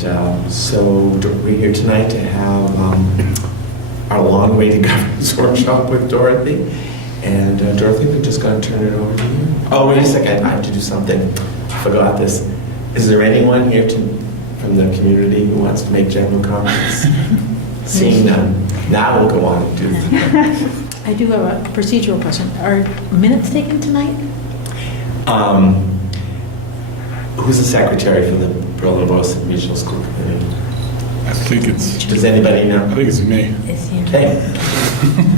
So we're here tonight to have our long-awaited governance workshop with Dorothy. And Dorothy, we're just going to turn it over to you. Oh, wait a second. I have to do something. I forgot this. Is there anyone here from the community who wants to make general comments? Seeing none. Now we'll go on and do I do have a procedural question. Are minutes taken tonight? Who's the secretary for the Berlin-Boylston Regional School Committee? I think it's. Does anybody know? I think it's me. Is here. Okay.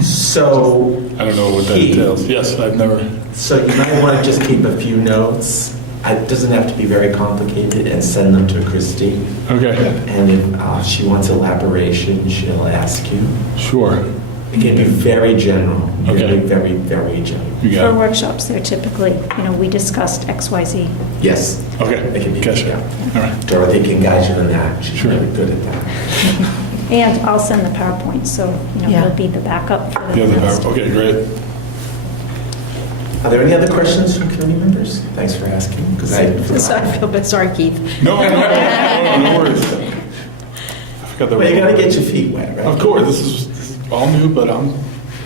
So. I don't know what that entails. Yes, I've never. So you might want to just keep a few notes. It doesn't have to be very complicated, and send them to Christy. Okay. And if she wants elaboration, she'll ask you. Sure. It can be very general. Okay. Very, very general. You For got it. workshops, they're typically, we discussed XYZ. Yes. Okay. It can be. Gotcha. Yeah. All right. Dorothy can guide you in that. She's Sure. really good at that. And I'll send the PowerPoint, so, Yeah. it'll be the backup for the The other minutes. power. Okay, great. Are there any other questions from committee members? Thanks for asking. Because I So I forgot. feel bad. Sorry, Keith. No, no worries. I forgot that. Well, you got to get your feet wet, right? Of course, this is all new, but I'm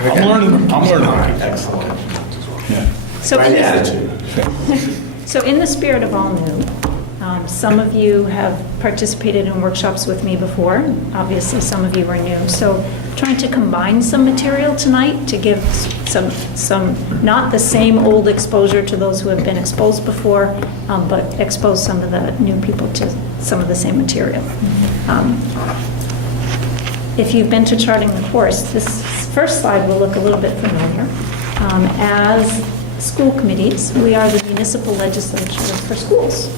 Okay. learning. I'm learning. All right, excellent. Yeah. So Right in the- attitude. So in the spirit of all new, some of you have participated in workshops with me before. Obviously, some of you are new. So trying to combine some material tonight to give some not the same old exposure to those who have been exposed before, but expose some of the new people to some of the same material. If you've been to Charting the Course, this first slide will look a little bit familiar. As school committees, we are the municipal legislature for schools.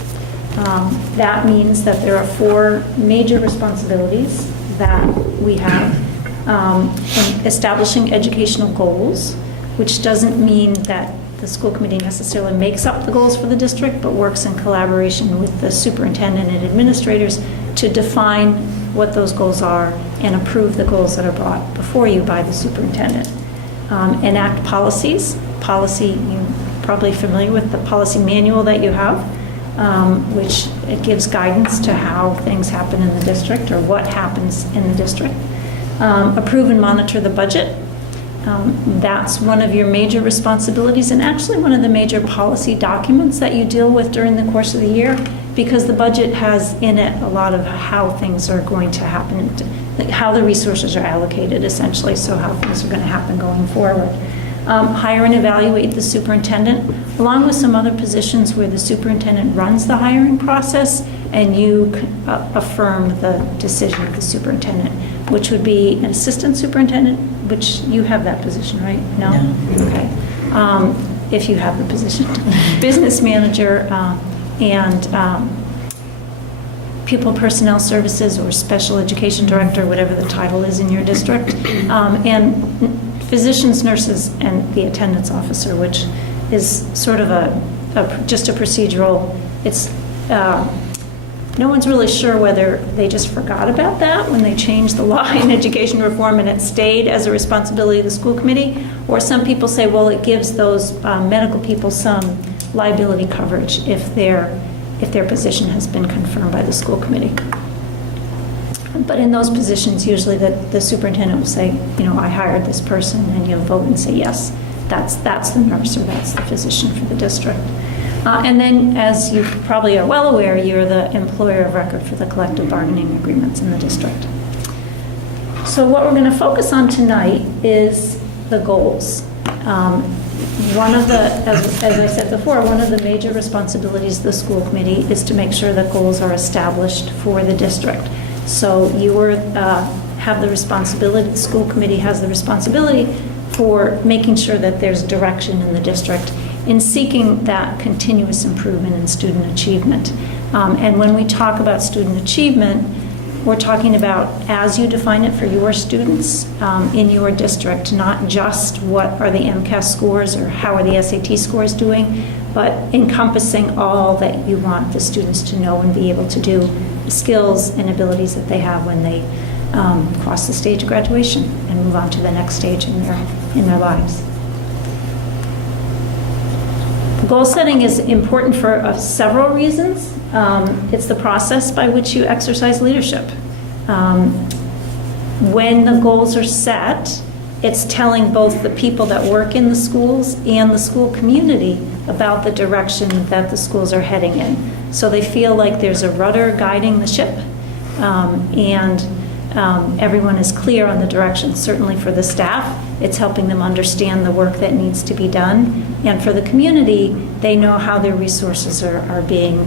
That means that there are 4 major responsibilities that we have in establishing educational goals, which doesn't mean that the school committee necessarily makes up the goals for the district, but works in collaboration with the superintendent and administrators to define what those goals are and approve the goals that are brought before you by the superintendent. Enact policies. Policy, you're probably familiar with the policy manual that you have, which it gives guidance to how things happen in the district or what happens in the district. Approve and monitor the budget. That's one of your major responsibilities and actually one of the major policy documents that you deal with during the course of the year, because the budget has in it a lot of how things are going to happen, like how the resources are allocated essentially, so how things are going to happen going forward. Hire and evaluate the superintendent, along with some other positions where the superintendent runs the hiring process and you affirm the decision of the superintendent, which would be an assistant superintendent, which you have that position, right? No? Okay. If you have the position. Business manager and pupil personnel services or special education director, whatever the title is in your district, and physicians, nurses, and the attendance officer, which is sort of just a procedural. It's no one's really sure whether they just forgot about that when they changed the law in education reform and it stayed as a responsibility of the school committee, or some people say, well, it gives those medical people some liability coverage if their position has been confirmed by the school committee. But in those positions, usually the superintendent will say, I hired this person, and you'll vote and say, yes, that's the nurse or that's the physician for the district. And then, as you probably are well aware, you're the employer of record for the collective bargaining agreements in the district. So what we're going to focus on tonight is the goals. One of the, as I said before, one of the major responsibilities of the school committee is to make sure that goals are established for the district. So you have the responsibility, the school committee has the responsibility for making sure that there's direction in the district in seeking that continuous improvement in student achievement. And when we talk about student achievement, we're talking about as you define it for your students in your district, not just what are the MCAS scores or how are the SAT scores doing, but encompassing all that you want the students to know and be able to do, the skills and abilities that they have when they cross the stage of graduation and move on to the next stage in their lives. Goal setting is important for several reasons. It's the process by which you exercise leadership. When the goals are set, it's telling both the people that work in the schools and the school community about the direction that the schools are heading in. So they feel like there's a rudder guiding the ship, and everyone is clear on the direction. Certainly for the staff, it's helping them understand the work that needs to be done. And for the community, they know how their resources are being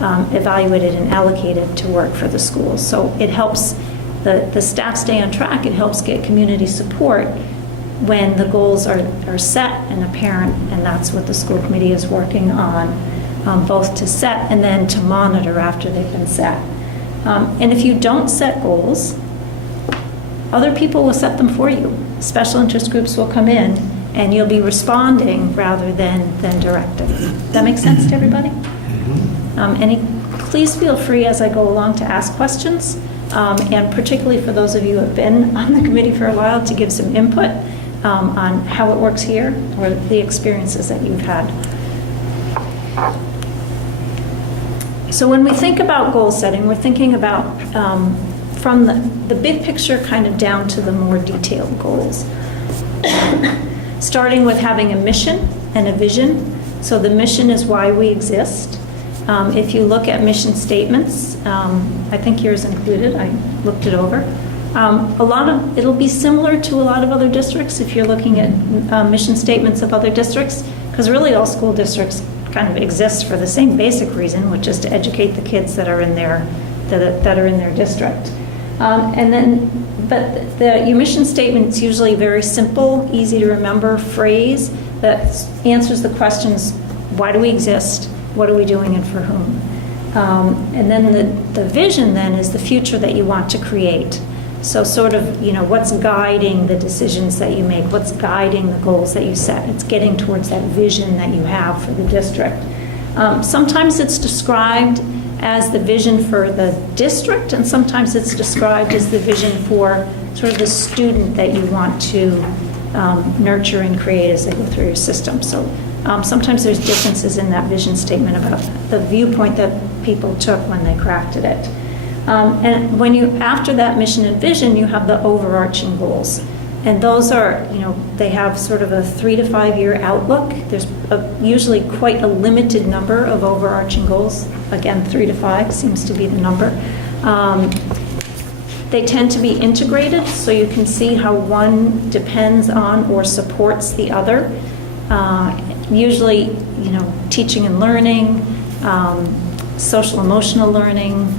evaluated and allocated to work for the schools. So it helps the staff stay on track. It helps get community support when the goals are set and apparent, and that's what the school committee is working on, both to set and then to monitor after they've been set. And if you don't set goals, other people will set them for you. Special interest groups will come in, and you'll be responding rather than directing. That makes sense to everybody? Please feel free as I go along to ask questions, and particularly for those of you who have been on the committee for a while, to give some input on how it works here or the experiences that you've had. So when we think about goal setting, we're thinking about from the big picture kind of down to the more detailed goals. Starting with having a mission and a vision. So the mission is why we exist. If you look at mission statements, I think yours included, I looked it over. It'll be similar to a lot of other districts if you're looking at mission statements of other districts, because really all school districts kind of exist for the same basic reason, which is to educate the kids that are in their district. But your mission statement's usually very simple, easy to remember phrase that answers the questions: why do we exist? What are we doing, and for whom? And then the vision then is the future that you want to create. So sort of, what's guiding the decisions that you make? What's guiding the goals that you set? It's getting towards that vision that you have for the district. Sometimes it's described as the vision for the district, and sometimes it's described as the vision for sort of the student that you want to nurture and create as they go through your system. So sometimes there's differences in that vision statement about the viewpoint that people took when they crafted it. And after that mission and vision, you have the overarching goals. And those are, they have sort of a 3 to 5 year outlook. There's usually quite a limited number of overarching goals. Again, 3 to 5 seems to be the number. They tend to be integrated, so you can see how one depends on or supports the other. Usually, teaching and learning, social emotional learning,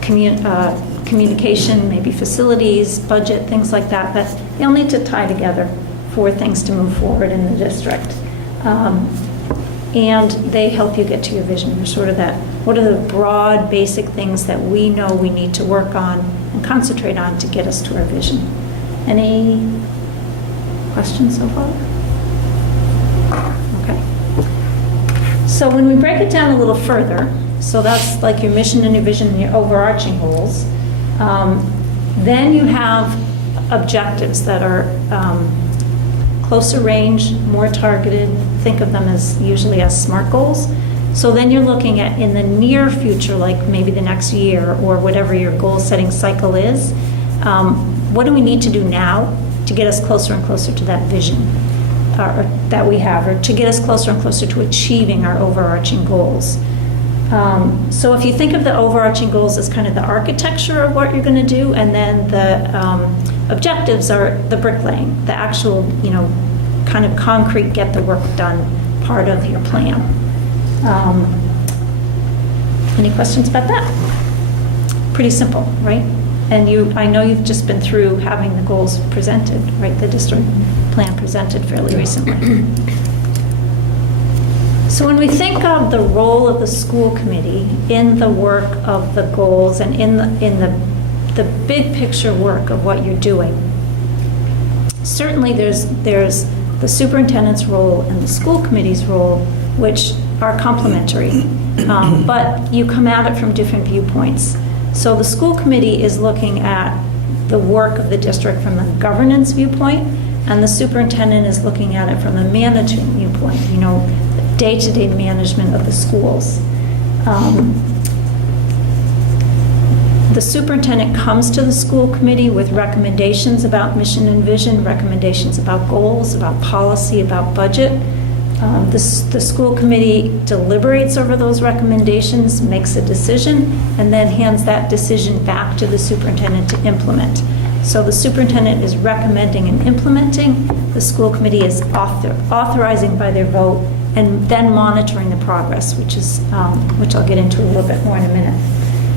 communication, maybe facilities, budget, things like that, but they'll need to tie together for things to move forward in the district. And they help you get to your vision. They're sort of that, what are the broad, basic things that we know we need to work on and concentrate on to get us to our vision? Any questions so far? Okay. So when we break it down a little further, so that's like your mission and your vision and your overarching goals. Then you have objectives that are closer range, more targeted. Think of them as usually as SMART goals. So then you're looking at in the near future, like maybe the next year or whatever your goal setting cycle is, what do we need to do now to get us closer and closer to that vision that we have, or to get us closer and closer to achieving our overarching goals? So if you think of the overarching goals as kind of the architecture of what you're going to do, and then the objectives are the bricklaying, the actual, kind of concrete, get the work done part of your plan. Any questions about that? Pretty simple, right? And I know you've just been through having the goals presented, right? The district plan presented fairly recently. So when we think of the role of the school committee in the work of the goals and in the big picture work of what you're doing, certainly there's the superintendent's role and the school committee's role, which are complementary, but you come at it from different viewpoints. So the school committee is looking at the work of the district from the governance viewpoint, and the superintendent is looking at it from the management viewpoint. day-to-day management of the schools. The superintendent comes to the school committee with recommendations about mission and vision, recommendations about goals, about policy, about budget. The school committee deliberates over those recommendations, makes a decision, and then hands that decision back to the superintendent to implement. So the superintendent is recommending and implementing, the school committee is authorizing by their vote, and then monitoring the progress, which I'll get into a little bit more in a minute.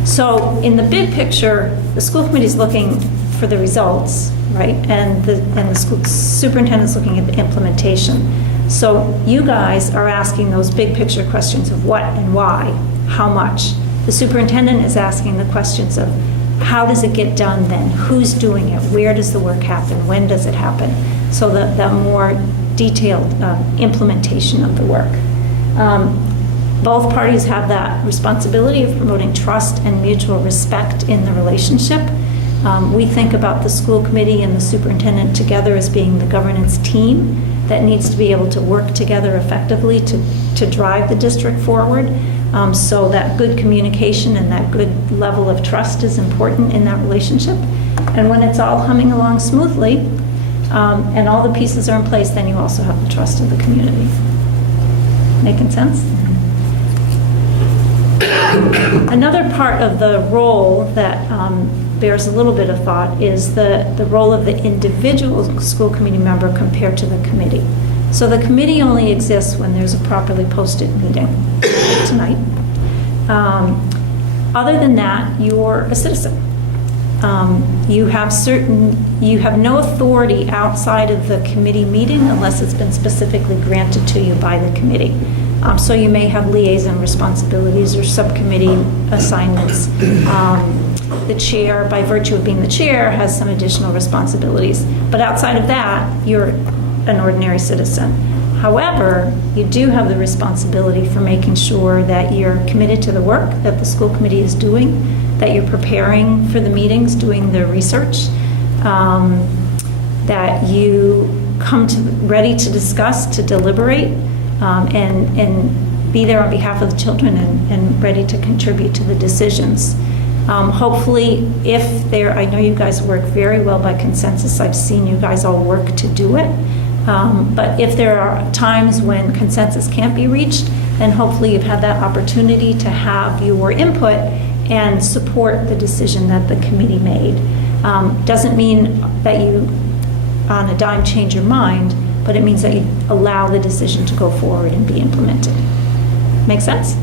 So in the big picture, the school committee is looking for the results, right? And the school superintendent's looking at the implementation. So you guys are asking those big picture questions of what and why, how much. The superintendent is asking the questions of how does it get done then? Who's doing it? Where does the work happen? When does it happen? So the more detailed implementation of the work. Both parties have that responsibility of promoting trust and mutual respect in the relationship. We think about the school committee and the superintendent together as being the governance team that needs to be able to work together effectively to drive the district forward. So that good communication and that good level of trust is important in that relationship. And when it's all humming along smoothly and all the pieces are in place, then you also have the trust of the community. Making sense? Another part of the role that bears a little bit of thought is the role of the individual school committee member compared to the committee. So the committee only exists when there's a properly posted meeting, like tonight. Other than that, you're a citizen. You have no authority outside of the committee meeting unless it's been specifically granted to you by the committee. So you may have liaison responsibilities or subcommittee assignments. The chair, by virtue of being the chair, has some additional responsibilities. But outside of that, you're an ordinary citizen. However, you do have the responsibility for making sure that you're committed to the work that the school committee is doing, that you're preparing for the meetings, doing the research, that you come ready to discuss, to deliberate, and be there on behalf of the children and ready to contribute to the decisions. Hopefully, I know you guys work very well by consensus. I've seen you guys all work to do it. But if there are times when consensus can't be reached, then hopefully you've had that opportunity to have your input and support the decision that the committee made. Doesn't mean that you, on a dime, change your mind, but it means that you allow the decision to go forward and be implemented. Make sense?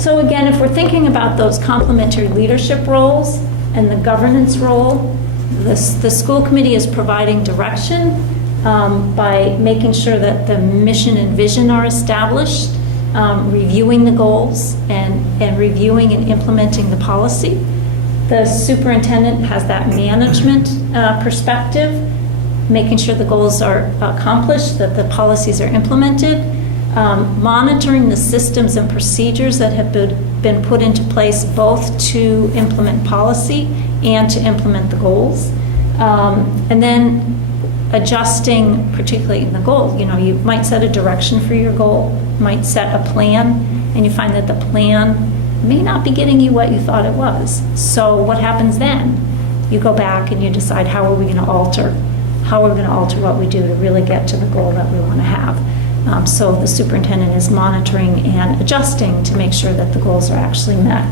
So again, if we're thinking about those complementary leadership roles and the governance role, the school committee is providing direction by making sure that the mission and vision are established, reviewing the goals, and reviewing and implementing the policy. The superintendent has that management perspective, making sure the goals are accomplished, that the policies are implemented, monitoring the systems and procedures that have been put into place both to implement policy and to implement the goals. And then adjusting, particularly in the goal. You know, you might set a direction for your goal, might set a plan, and you find that the plan may not be getting you what you thought it was. So what happens then? You go back and you decide how are we going to alter what we do to really get to the goal that we want to have. So the superintendent is monitoring and adjusting to make sure that the goals are actually met.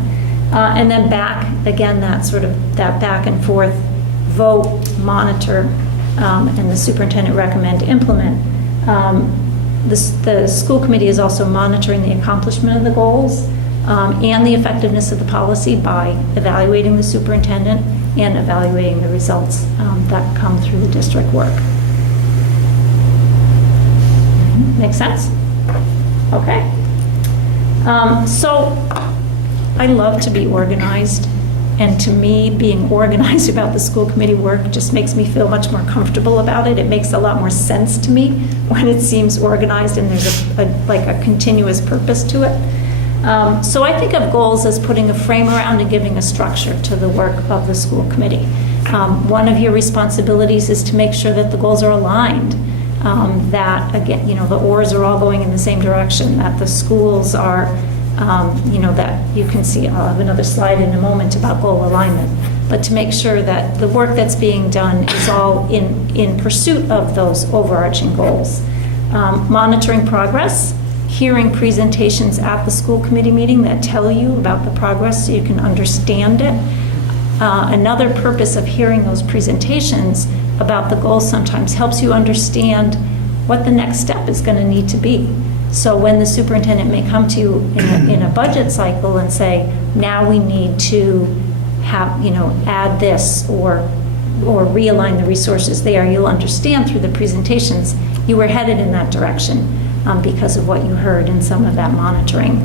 And then back, again, that back and forth, vote, monitor, and the superintendent recommend, implement. The school committee is also monitoring the accomplishment of the goals and the effectiveness of the policy by evaluating the superintendent and evaluating the results that come through the district work. Make sense? Okay. So I love to be organized, and to me, being organized about the school committee work just makes me feel much more comfortable about it. It makes a lot more sense to me when it seems organized and there's a continuous purpose to it. So I think of goals as putting a frame around and giving a structure to the work of the school committee. One of your responsibilities is to make sure that the goals are aligned that, again, the oars are all going in the same direction, that the schools are, that you can see, I'll have another slide in a moment about goal alignment, but to make sure that the work that's being done is all in pursuit of those overarching goals. Monitoring progress, hearing presentations at the school committee meeting that tell you about the progress so you can understand it. Another purpose of hearing those presentations about the goals sometimes helps you understand what the next step is going to need to be. So when the superintendent may come to you in a budget cycle and say, now we need to have, add this or realign the resources there, you'll understand through the presentations you were headed in that direction because of what you heard in some of that monitoring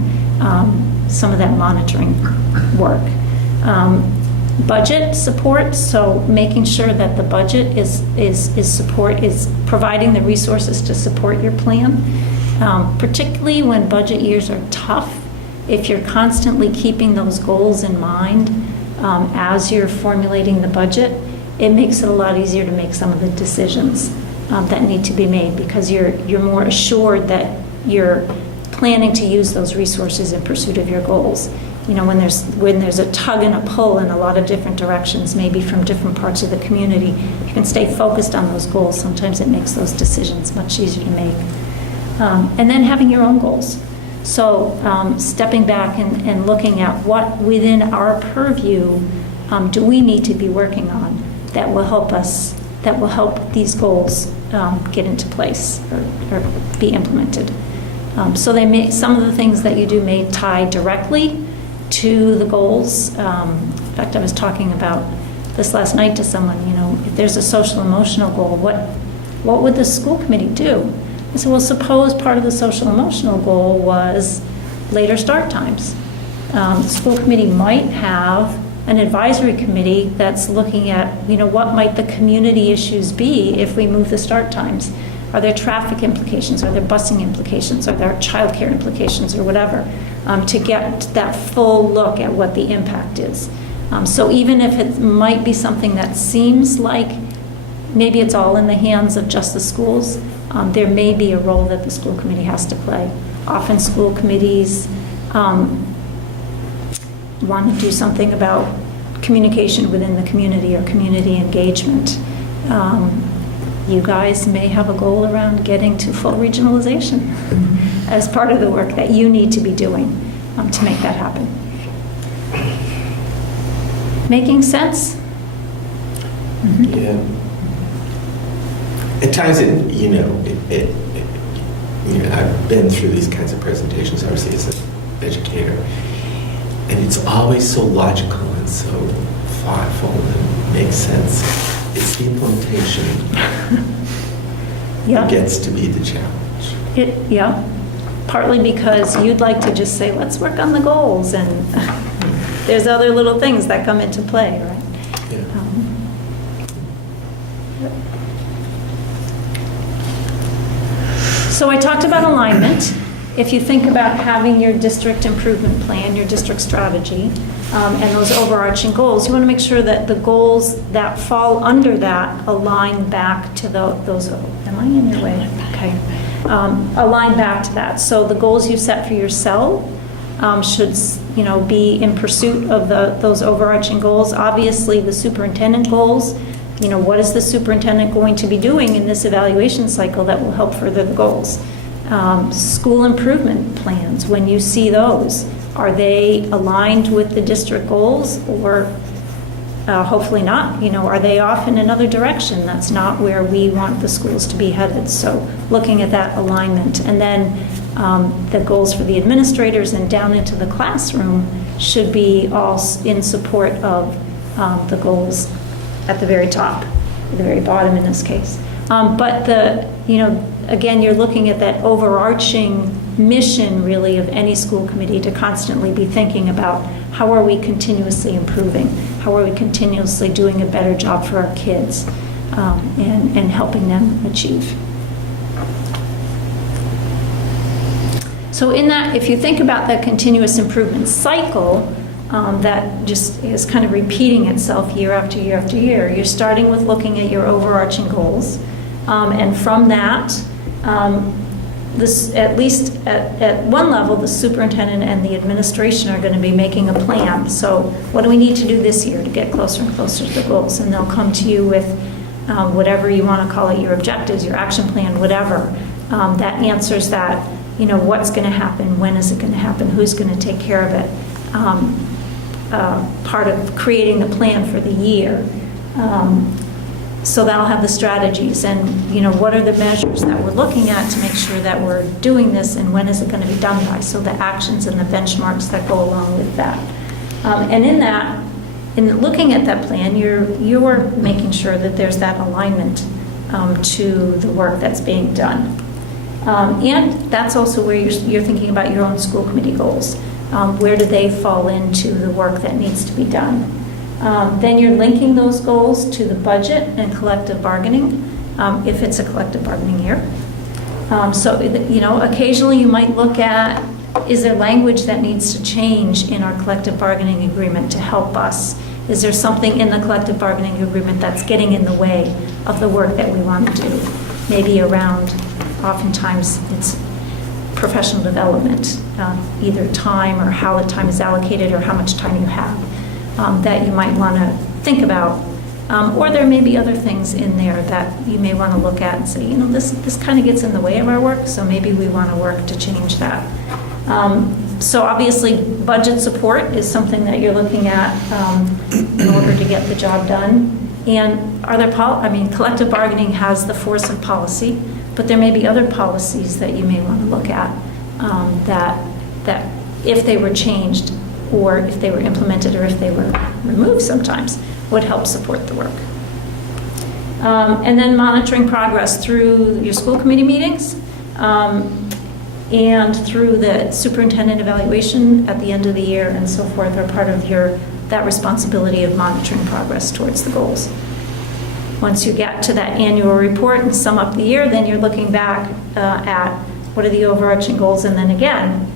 work. Budget support, so making sure that the budget is providing the resources to support your plan, particularly when budget years are tough. If you're constantly keeping those goals in mind as you're formulating the budget, it makes it a lot easier to make some of the decisions that need to be made because you're more assured that you're planning to use those resources in pursuit of your goals. When there's a tug and a pull in a lot of different directions, maybe from different parts of the community, you can stay focused on those goals. Sometimes it makes those decisions much easier to make. And then having your own goals. So stepping back and looking at what within our purview do we need to be working on that will help these goals get into place or be implemented. So some of the things that you do may tie directly to the goals. In fact, I was talking about this last night to someone, if there's a social emotional goal, what would the school committee do? I said, well, suppose part of the social emotional goal was later start times. The school committee might have an advisory committee that's looking at, what might the community issues be if we move the start times? Are there traffic implications? Are there busing implications? Are there childcare implications or whatever? To get that full look at what the impact is. So even if it might be something that seems like maybe it's all in the hands of just the schools, there may be a role that the school committee has to play. Often school committees want to do something about communication within the community or community engagement. You guys may have a goal around getting to full regionalization as part of the work that you need to be doing to make that happen. Making sense? Yeah. At times, I've been through these kinds of presentations, obviously, as an educator, and it's always so logical and so thoughtful and makes sense. It's the implementation that gets to be the challenge. Partly because you'd like to just say, let's work on the goals, and there's other little things that come into play, right? Yeah. So I talked about alignment. If you think about having your district improvement plan, your district strategy, and those overarching goals, you want to make sure that the goals that fall under that align back to those. Am I in your way? Okay. Align back to that. So the goals you set for yourself should, be in pursuit of those overarching goals. Obviously, the superintendent goals. What is the superintendent going to be doing in this evaluation cycle that will help further the goals? School improvement plans, when you see those, are they aligned with the district goals or hopefully not? Are they off in another direction? That's not where we want the schools to be headed. So looking at that alignment. And then the goals for the administrators and down into the classroom should be all in support of the goals at the very top, the very bottom in this case. But again, you're looking at that overarching mission, really, of any school committee to constantly be thinking about how are we continuously improving? How are we continuously doing a better job for our kids and helping them achieve? So in that, if you think about that continuous improvement cycle, that just is kind of repeating itself year after year after year. You're starting with looking at your overarching goals. And from that, this, at least at one level, the superintendent and the administration are going to be making a plan. So what do we need to do this year to get closer and closer to the goals? And they'll come to you with whatever you want to call it, your objectives, your action plan, whatever, that answers that, what's going to happen, when is it going to happen, who's going to take care of it. Part of creating the plan for the year. So that'll have the strategies and, what are the measures that we're looking at to make sure that we're doing this and when is it going to be done by? So the actions and the benchmarks that go along with that. And in looking at that plan, you're making sure that there's that alignment to the work that's being done. And that's also where you're thinking about your own school committee goals. Where do they fall into the work that needs to be done? Then you're linking those goals to the budget and collective bargaining, if it's a collective bargaining year. So, occasionally you might look at, is there language that needs to change in our collective bargaining agreement to help us? Is there something in the collective bargaining agreement that's getting in the way of the work that we want to do? Maybe around, oftentimes it's professional development, either time or how the time is allocated or how much time you have. That you might want to think about. Or there may be other things in there that you may want to look at and say, this kind of gets in the way of our work, so maybe we want to work to change that. So obviously, budget support is something that you're looking at in order to get the job done. And are there, collective bargaining has the force of policy, but there may be other policies that you may want to look at that if they were changed, or if they were implemented, or if they were removed sometimes, would help support the work. And then monitoring progress through your school committee meetings and through the superintendent evaluation at the end of the year and so forth are part of that responsibility of monitoring progress towards the goals. Once you get to that annual report and sum up the year, then you're looking back at what are the overarching goals, and then again,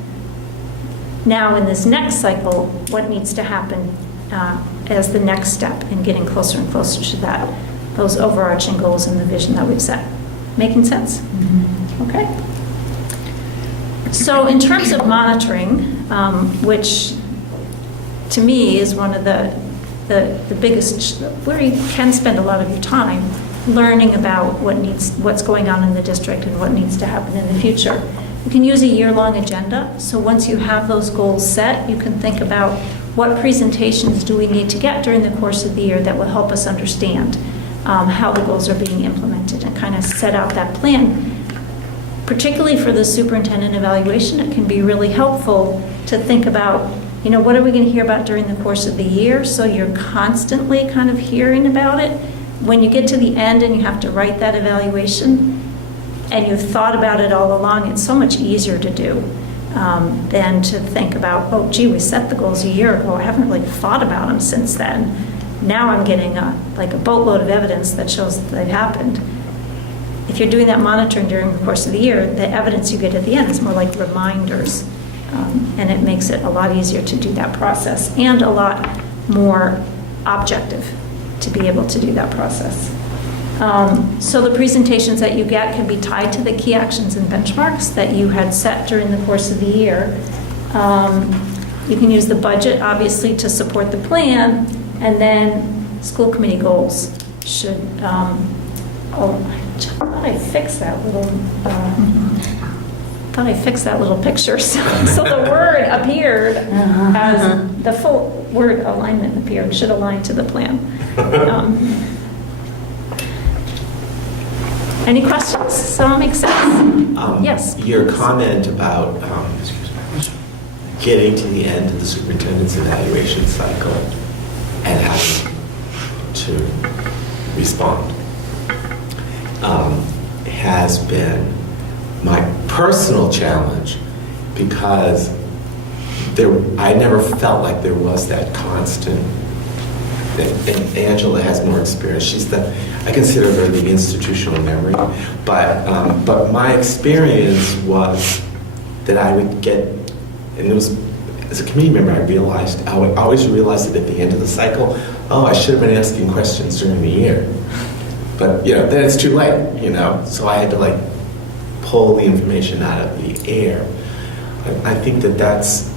now in this next cycle, what needs to happen as the next step in getting closer and closer to those overarching goals and the vision that we've set. Making sense? Mm-hmm. Okay. So in terms of monitoring, which to me is one of the biggest, where you can spend a lot of your time learning about what's going on in the district and what needs to happen in the future. You can use a year-long agenda. So once you have those goals set, you can think about what presentations do we need to get during the course of the year that will help us understand how the goals are being implemented and kind of set out that plan. Particularly for the superintendent evaluation, it can be really helpful to think about, what are we going to hear about during the course of the year? So you're constantly kind of hearing about it. When you get to the end and you have to write that evaluation, and you've thought about it all along, it's so much easier to do than to think about, oh, gee, we set the goals a year ago. I haven't really thought about them since then. Now I'm getting a boatload of evidence that shows that they've happened. If you're doing that monitoring during the course of the year, the evidence you get at the end is more like reminders, and it makes it a lot easier to do that process and a lot more objective to be able to do that process. So the presentations that you get can be tied to the key actions and benchmarks that you had set during the course of the year. You can use the budget, obviously, to support the plan, and then school committee goals should, I fixed that little picture. So the word appeared as the full word alignment appeared, should align to the plan. Any questions? Does that make sense? Yes. Your comment about getting to the end of the superintendent's evaluation cycle and having to respond has been my personal challenge, because I never felt like there was that constant. And Angela has more experience. I consider her the institutional memory, but my experience was that I would get, and it was, as a committee member, I always realized that at the end of the cycle, I should have been asking questions during the year. But, then it's too late, so I had to pull the information out of the air. I think that that's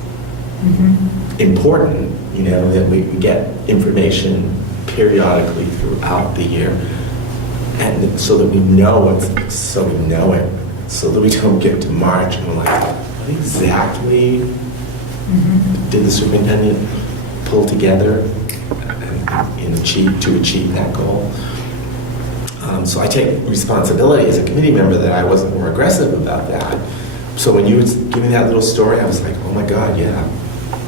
important, that we get information periodically throughout the year, and so that we know it, so that we don't get to March and we're like, what exactly did the superintendent pull together and achieve that goal? So I take responsibility as a committee member that I wasn't more aggressive about that. So when you were giving that little story, I was like, oh my God, yeah,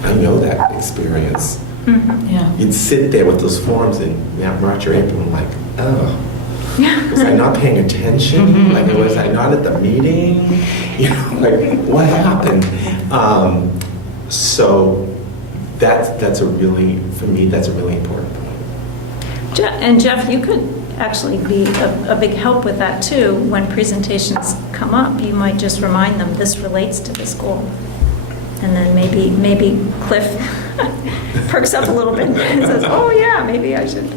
I know that experience. Yeah. You'd sit there with those forms in March or April and like, oh, was I not paying attention? Was I not at the meeting? What happened? So that's a really, for me, that's a really important point. And Jeff, you could actually be a big help with that too. When presentations come up, you might just remind them this relates to this goal. And then maybe Cliff perks up a little bit and says, oh yeah, maybe I should.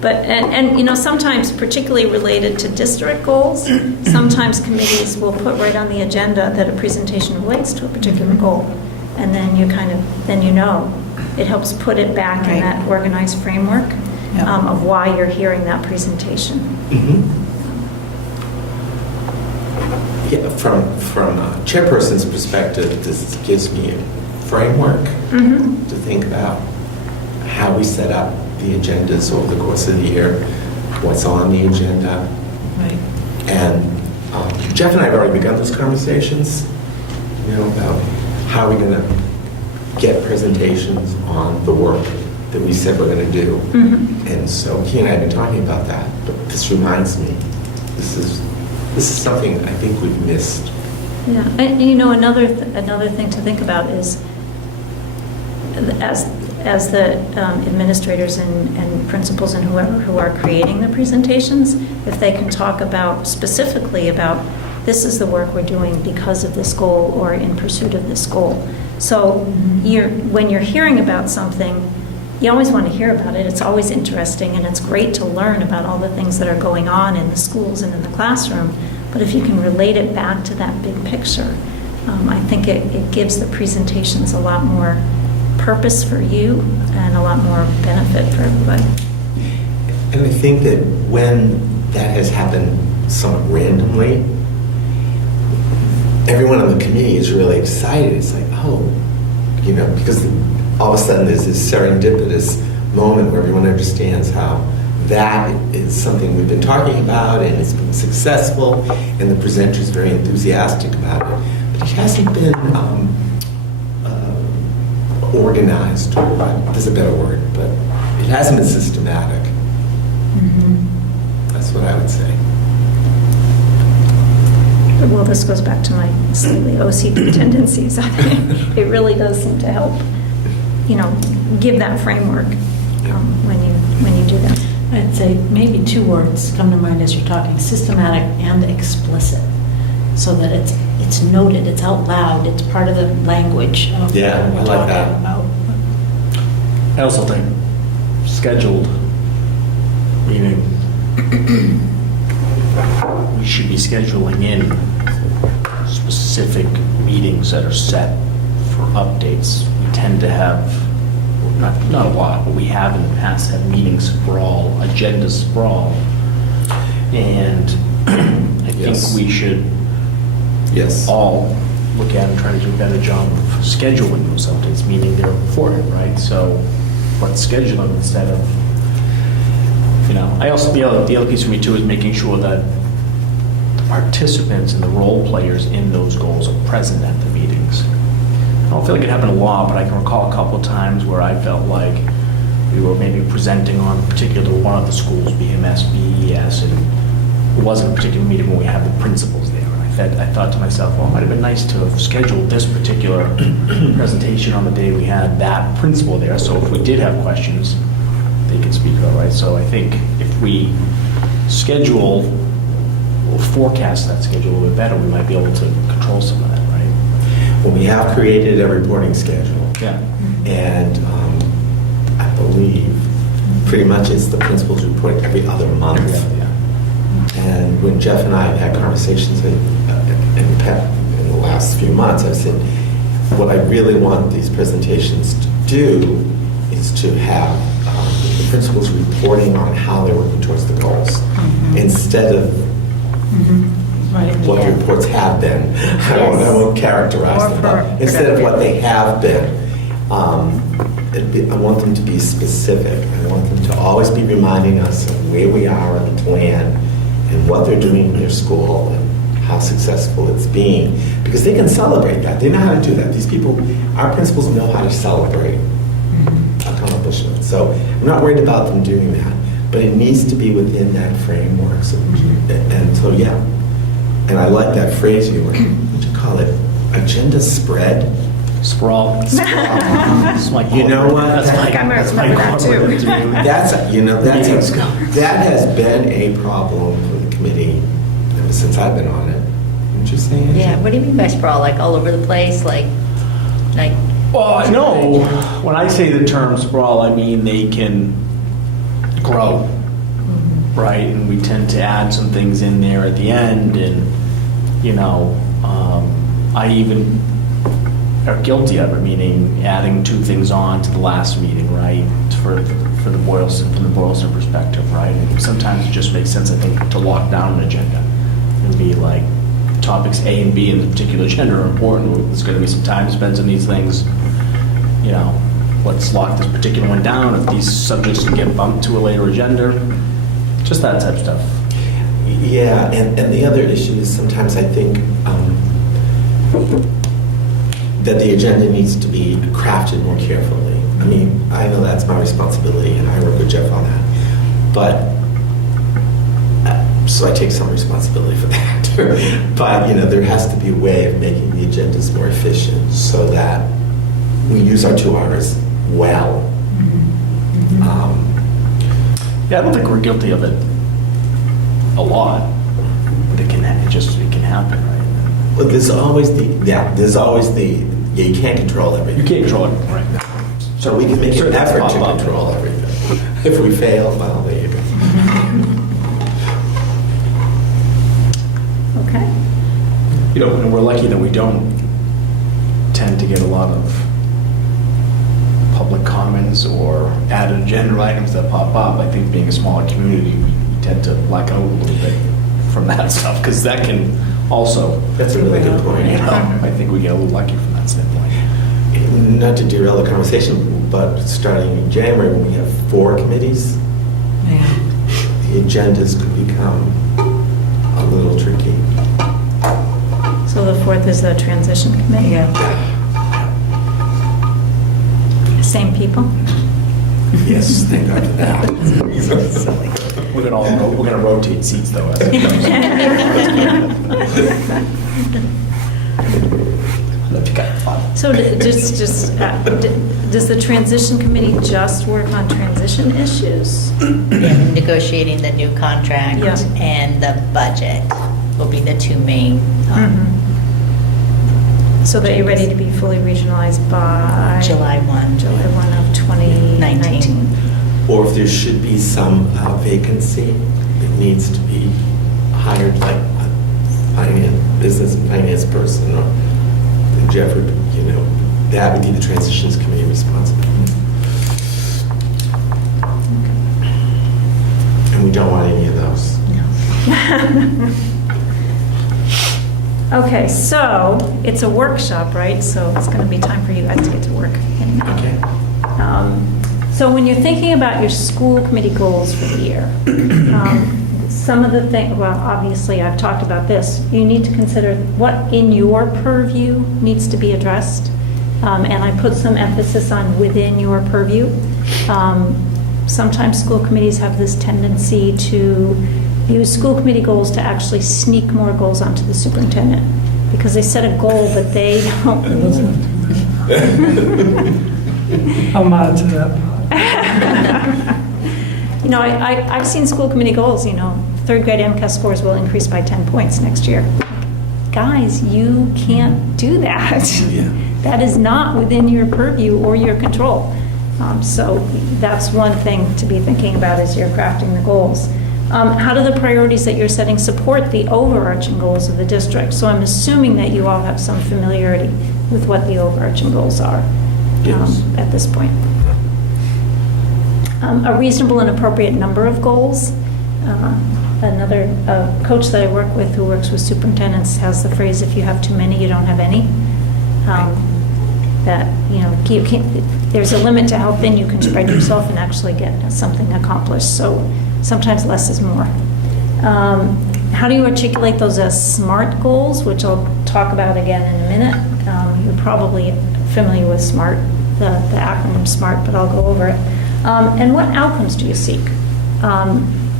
But sometimes, particularly related to district goals, sometimes committees will put right on the agenda that a presentation relates to a particular goal. And then it helps put it back in that organized framework of why you're hearing that presentation. Yeah, from a chairperson's perspective, this gives me a framework to think about how we set up the agendas over the course of the year, what's on the agenda. Right. And Jeff and I have already begun those conversations, about how we're going to get presentations on the work that we said we're going to do. And so he and I have been talking about that, but this reminds me, this is something I think we've missed. Yeah, and another thing to think about is as the administrators and principals and whoever who are creating the presentations, if they can talk specifically about this is the work we're doing because of this goal or in pursuit of this goal. So when you're hearing about something, you always want to hear about it. It's always interesting, and it's great to learn about all the things that are going on in the schools and in the classroom. But if you can relate it back to that big picture, I think it gives the presentations a lot more purpose for you and a lot more benefit for everybody. And I think that when that has happened somewhat randomly, everyone on the committee is really excited. It's like, because all of a sudden there's this serendipitous moment where everyone understands how that is something we've been talking about and it's been successful, and the presenter is very enthusiastic about it. But it hasn't been organized, there's a better word, but it hasn't been systematic. That's what I would say. Well, this goes back to my slightly OCD tendencies. It really does seem to help, give that framework when you do that. I'd say maybe two words come to mind as you're talking: systematic and explicit, so that it's noted, it's out loud, it's part of the language of Yeah, what I we're like talking that. about. I also think scheduled, meaning we should be scheduling in specific meetings that are set for updates. We tend to have, not a lot, but we have in the past had meetings sprawl, agendas sprawl. And I think Yes. we should Yes. all look at and try to do a better job of scheduling those updates, meaning they're important, right? So let's schedule them instead of, I also, the other piece for me too is making sure that the participants and the role players in those goals are present at the meetings. I don't feel like it happened a lot, but I can recall a couple of times where I felt like we were maybe presenting on particular one of the schools, BMS, BES, and it wasn't a particular meeting when we had the principals there. And I thought to myself, well, it might have been nice to have scheduled this particular presentation on the day we had that principal there, so if we did have questions, they could speak about, right? So I think if we schedule or forecast that schedule a little bit better, we might be able to control some of that, right? Well, we have created a reporting schedule. Yeah. And I believe pretty much it's the principal's report every other month. And when Jeff and I have had conversations in the last few months, I've said, what I really want these presentations to do is to have the principals reporting on how they're working towards the goals, instead of Right. what the reports have been. I won't characterize Or them, but instead of what they have been. I want them to be specific. I want them to always be reminding us of where we are in the plan and what they're doing in their school and how successful it's being. Because they can celebrate that. They know how to do that. These people, our principals know how to celebrate accomplishments. So I'm not worried about them doing that. But it needs to be within that framework. So, and so, yeah. And I like that phrase you were, what'd you call it? Agenda spread? Sprawl. That's my You know what? That's my, I that's my remember that too. corporate to me. That has been a problem for the committee ever since I've been on it. Wouldn't you say, Angie? Yeah, what do you mean by sprawl? Like all over the place? Like Well, no. When I say the term sprawl, I mean they can grow, right? And we tend to add some things in there at the end, and I even are guilty of it, meaning adding 2 things on to the last meeting, right? For the Boylston, from the Boylston perspective, right? And sometimes it just makes sense, I think, to lock down an agenda and be like, topics A and B in the particular agenda are important. There's going to be some time spent on these things. Let's lock this particular one down. If these subjects can get bumped to a later agenda, just that type of stuff. Yeah, and the other issue is sometimes I think that the agenda needs to be crafted more carefully. I mean, I know that's my responsibility, and I work with Jeff on that. But, so I take some responsibility for that. But, there has to be a way of making the agendas more efficient so that we use our 2 hours well. Yeah, I don't think we're guilty of it a lot, but it can happen, right? Well, there's always you can't control everything. You can't control it, right? So we can make an Certain things effort pop to up. control everything. If we fail, well, there you go. Okay. And we're lucky that we don't tend to get a lot of public comments or added agenda items that pop up. I think being a smaller community, we tend to black out a little bit from that stuff, because that can also, That's a really good point. I think we get a little lucky from that standpoint. Not to derail the conversation, but starting in January, when we have 4 committees, the agendas could become a little tricky. So the 4th is the transition committee? Same people? Yes, thank God for that. We're gonna rotate seats though. As it goes. So does the transition committee just work on transition issues? negotiating the new contract Yeah. and the budget will be the 2 main. So that you're ready to be fully regionalized by? July 1. July 1 of 2019. Or if there should be some vacancy that needs to be hired, like a business and finance person, or Jeff would, that would be the transitions committee responsibility. And we don't want any of those. Okay, so it's a workshop, right? So it's going to be time for you guys to get to work. Okay. So when you're thinking about your school committee goals for the year, some of the things, well, obviously I've talked about this, you need to consider what in your purview needs to be addressed. And I put some emphasis on within your purview. Sometimes school committees have this tendency to use school committee goals to actually sneak more goals onto the superintendent, because they set a goal, but they don't. I'm out to that part. I've seen school committee goals, 3rd grade MCAS scores will increase by 10 points next year. Guys, you can't do that. Yeah. That is not within your purview or your control. So that's one thing to be thinking about as you're crafting the goals. How do the priorities that you're setting support the overarching goals of the district? So I'm assuming that you all have some familiarity with what the overarching goals are Yes. at this point. A reasonable and appropriate number of goals. Another coach that I work with who works with superintendents has the phrase, if you have too many, you don't have any. That, there's a limit to how thin you can spread yourself and actually get something accomplished. So sometimes less is more. How do you articulate those as SMART goals, which I'll talk about again in a minute? You're probably familiar with SMART, the acronym SMART, but I'll go over it. And what outcomes do you seek?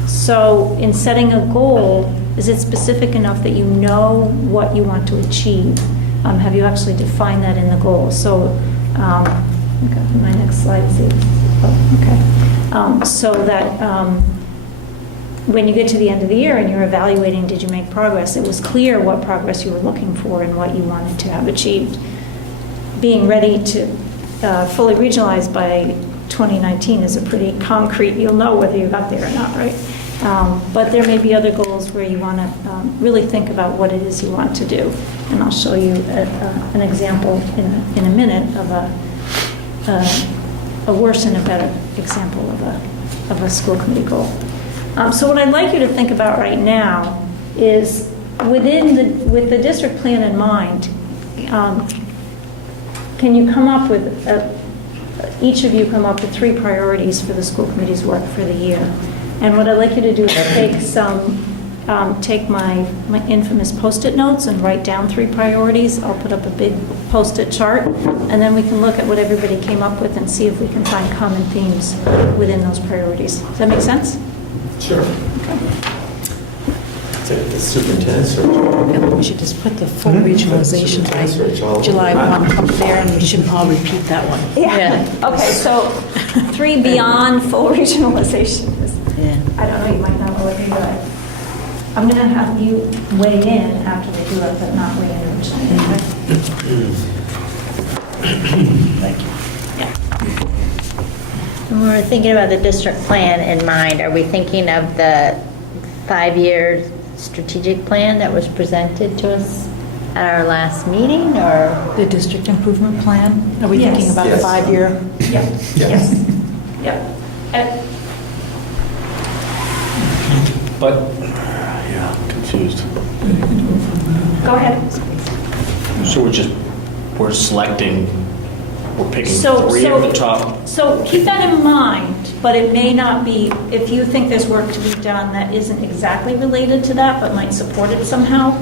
So in setting a goal, is it specific enough that you know what you want to achieve? Have you actually defined that in the goal? So, okay, my next slide is so that when you get to the end of the year and you're evaluating, did you make progress? It was clear what progress you were looking for and what you wanted to have achieved. Being ready to fully regionalize by 2019 is a pretty concrete, you'll know whether you got there or not, right? But there may be other goals where you want to really think about what it is you want to do. And I'll show you an example in a minute of a worse and a better example of a school committee goal. So what I'd like you to think about right now is with the district plan in mind, can you come up with, each of you come up with 3 priorities for the school committee's work for the year? And what I'd like you to do is take my infamous Post-it notes and write down 3 priorities. I'll put up a big Post-it chart, and then we can look at what everybody came up with and see if we can find common themes within those priorities. Does that make sense? Sure. The superintendent search. And we should just put the full regionalization by July 1 up there, and we should all repeat that one. Yeah. Okay, so 3 beyond full regionalization. Yeah. I don't know, you might not know whether you do it. I'm going to have you weigh in after we do it, but not weigh in originally. Thank you. When we're thinking about the district plan in mind, are we thinking of the 5-year strategic plan that was presented to us at our last meeting, or? The district improvement plan, are we Yes. thinking about the Yes. 5-year? Yep. Yes. Yep. But, yeah, I'm confused. Go ahead. So we're selecting, we're picking So- 3 so- of the top. So keep that in mind, but it may not be, if you think there's work to be done that isn't exactly related to that, but might support it somehow,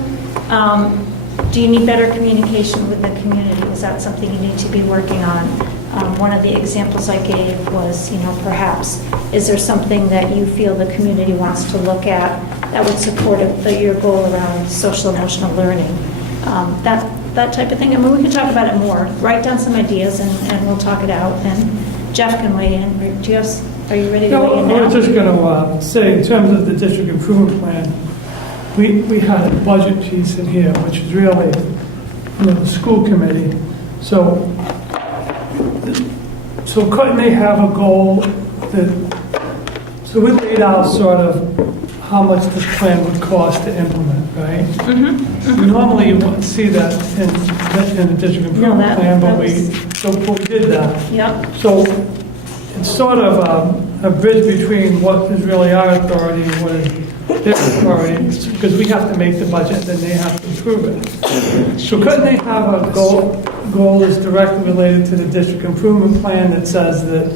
do you need better communication with the community? Is that something you need to be working on? One of the examples I gave was, perhaps, is there something that you feel the community wants to look at that would support your goal around social emotional learning? That type of thing. I mean, we can talk about it more. Write down some ideas and we'll talk it out. And Jeff can weigh in. Are you ready to weigh in I now? was just going to say, in terms of the district improvement plan, we had a budget piece in here, which is really, the school committee. So couldn't they have a goal so we laid out sort of how much this plan would cost to implement, right? Normally you wouldn't see that in the district improvement plan, but we did that. Yep. So it's sort of a bridge between what is really our authority and what is their authority, because we have to make the budget, then they have to approve it. So couldn't they have a goal that's directly related to the district improvement plan that says that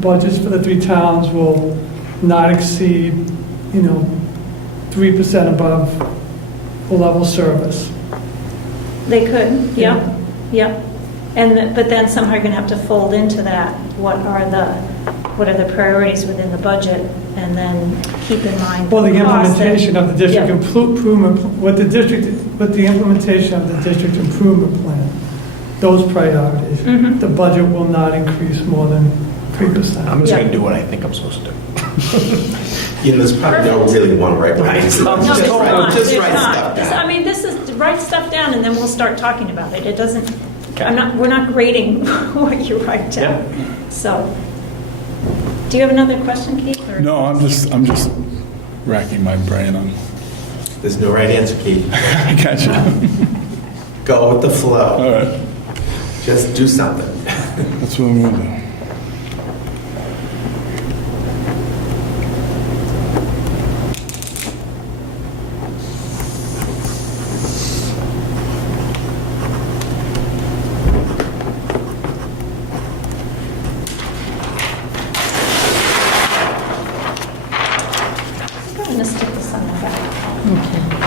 budgets for the 3 towns will not exceed, 3% above the level service? They could, yep. But then somehow you're going to have to fold into that, what are the priorities within the budget, and then keep in mind. Well, the costs that- implementation of the district Yeah. improvement, with the implementation of the district improvement plan, those priorities, Mhm. the budget will not increase more than 3%. I'm just Yeah. going to do what I think I'm supposed to do. There's probably no really one right way. Right. Just No, No, write- there's not. just There's write not. stuff down. This is write stuff down, and then we'll start talking about it. It doesn't, we're not grading what you write down. Yeah. So, do you have another question, Keith? or- No, I'm just racking my brain on. There's no right answer, Keith. I got you. Go with the flow. All right, Just do something. that's what I'm gonna do. I'm going to stick this on the back.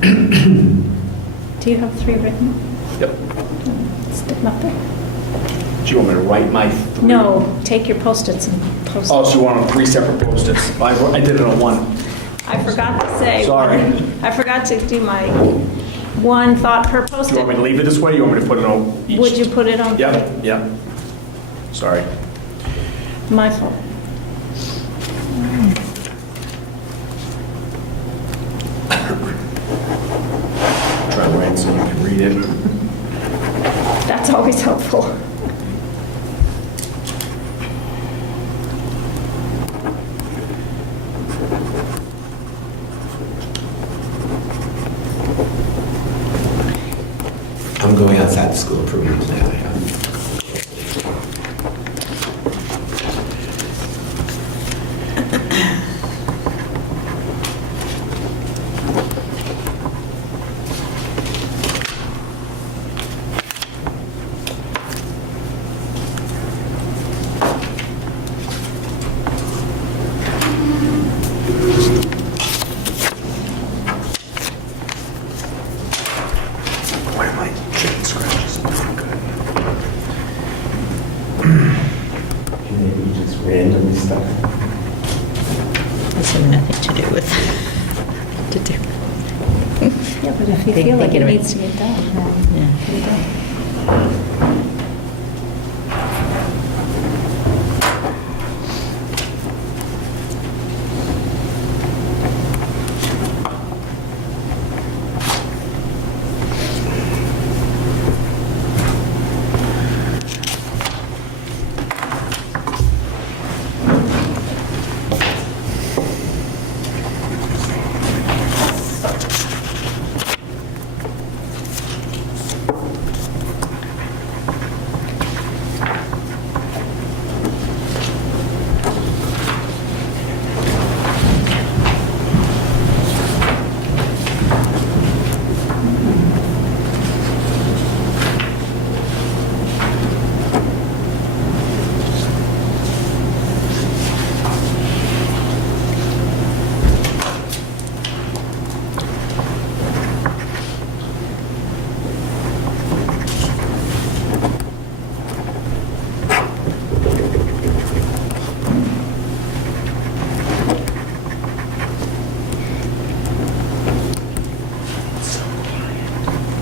Do you have 3 written? Yep. Stick them up there. Do you want me to write my 3? No, take your Post-its and post Oh, them. so you want on 3 separate Post-its? I did it on 1. I forgot to say. Sorry. I forgot to do my one thought per Do you want me to Post-it. leave it this way, or you want me to put it on each? Would you put it on? Yep, yep. Sorry. My fault. Try to write so you can read it. That's always helpful. I'm going outside the school improvement plan. Yeah. Why am I chicken scratches? Not good. Maybe you just randomly stuff. This has nothing to do with, to do. Yeah, but if you Think- feel like it thinking of it. needs to get done, then Yeah. you don't.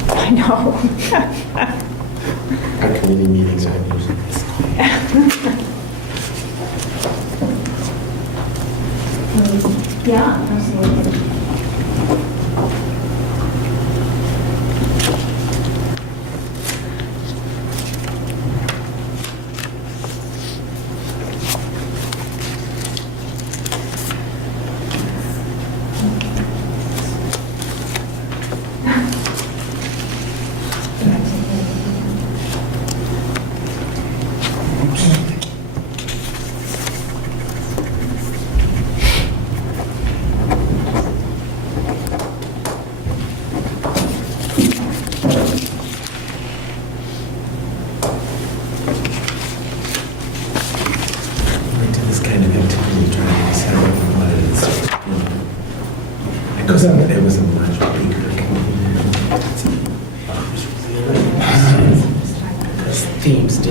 I know. Our committee meetings aren't usually this quiet. Yeah, absolutely.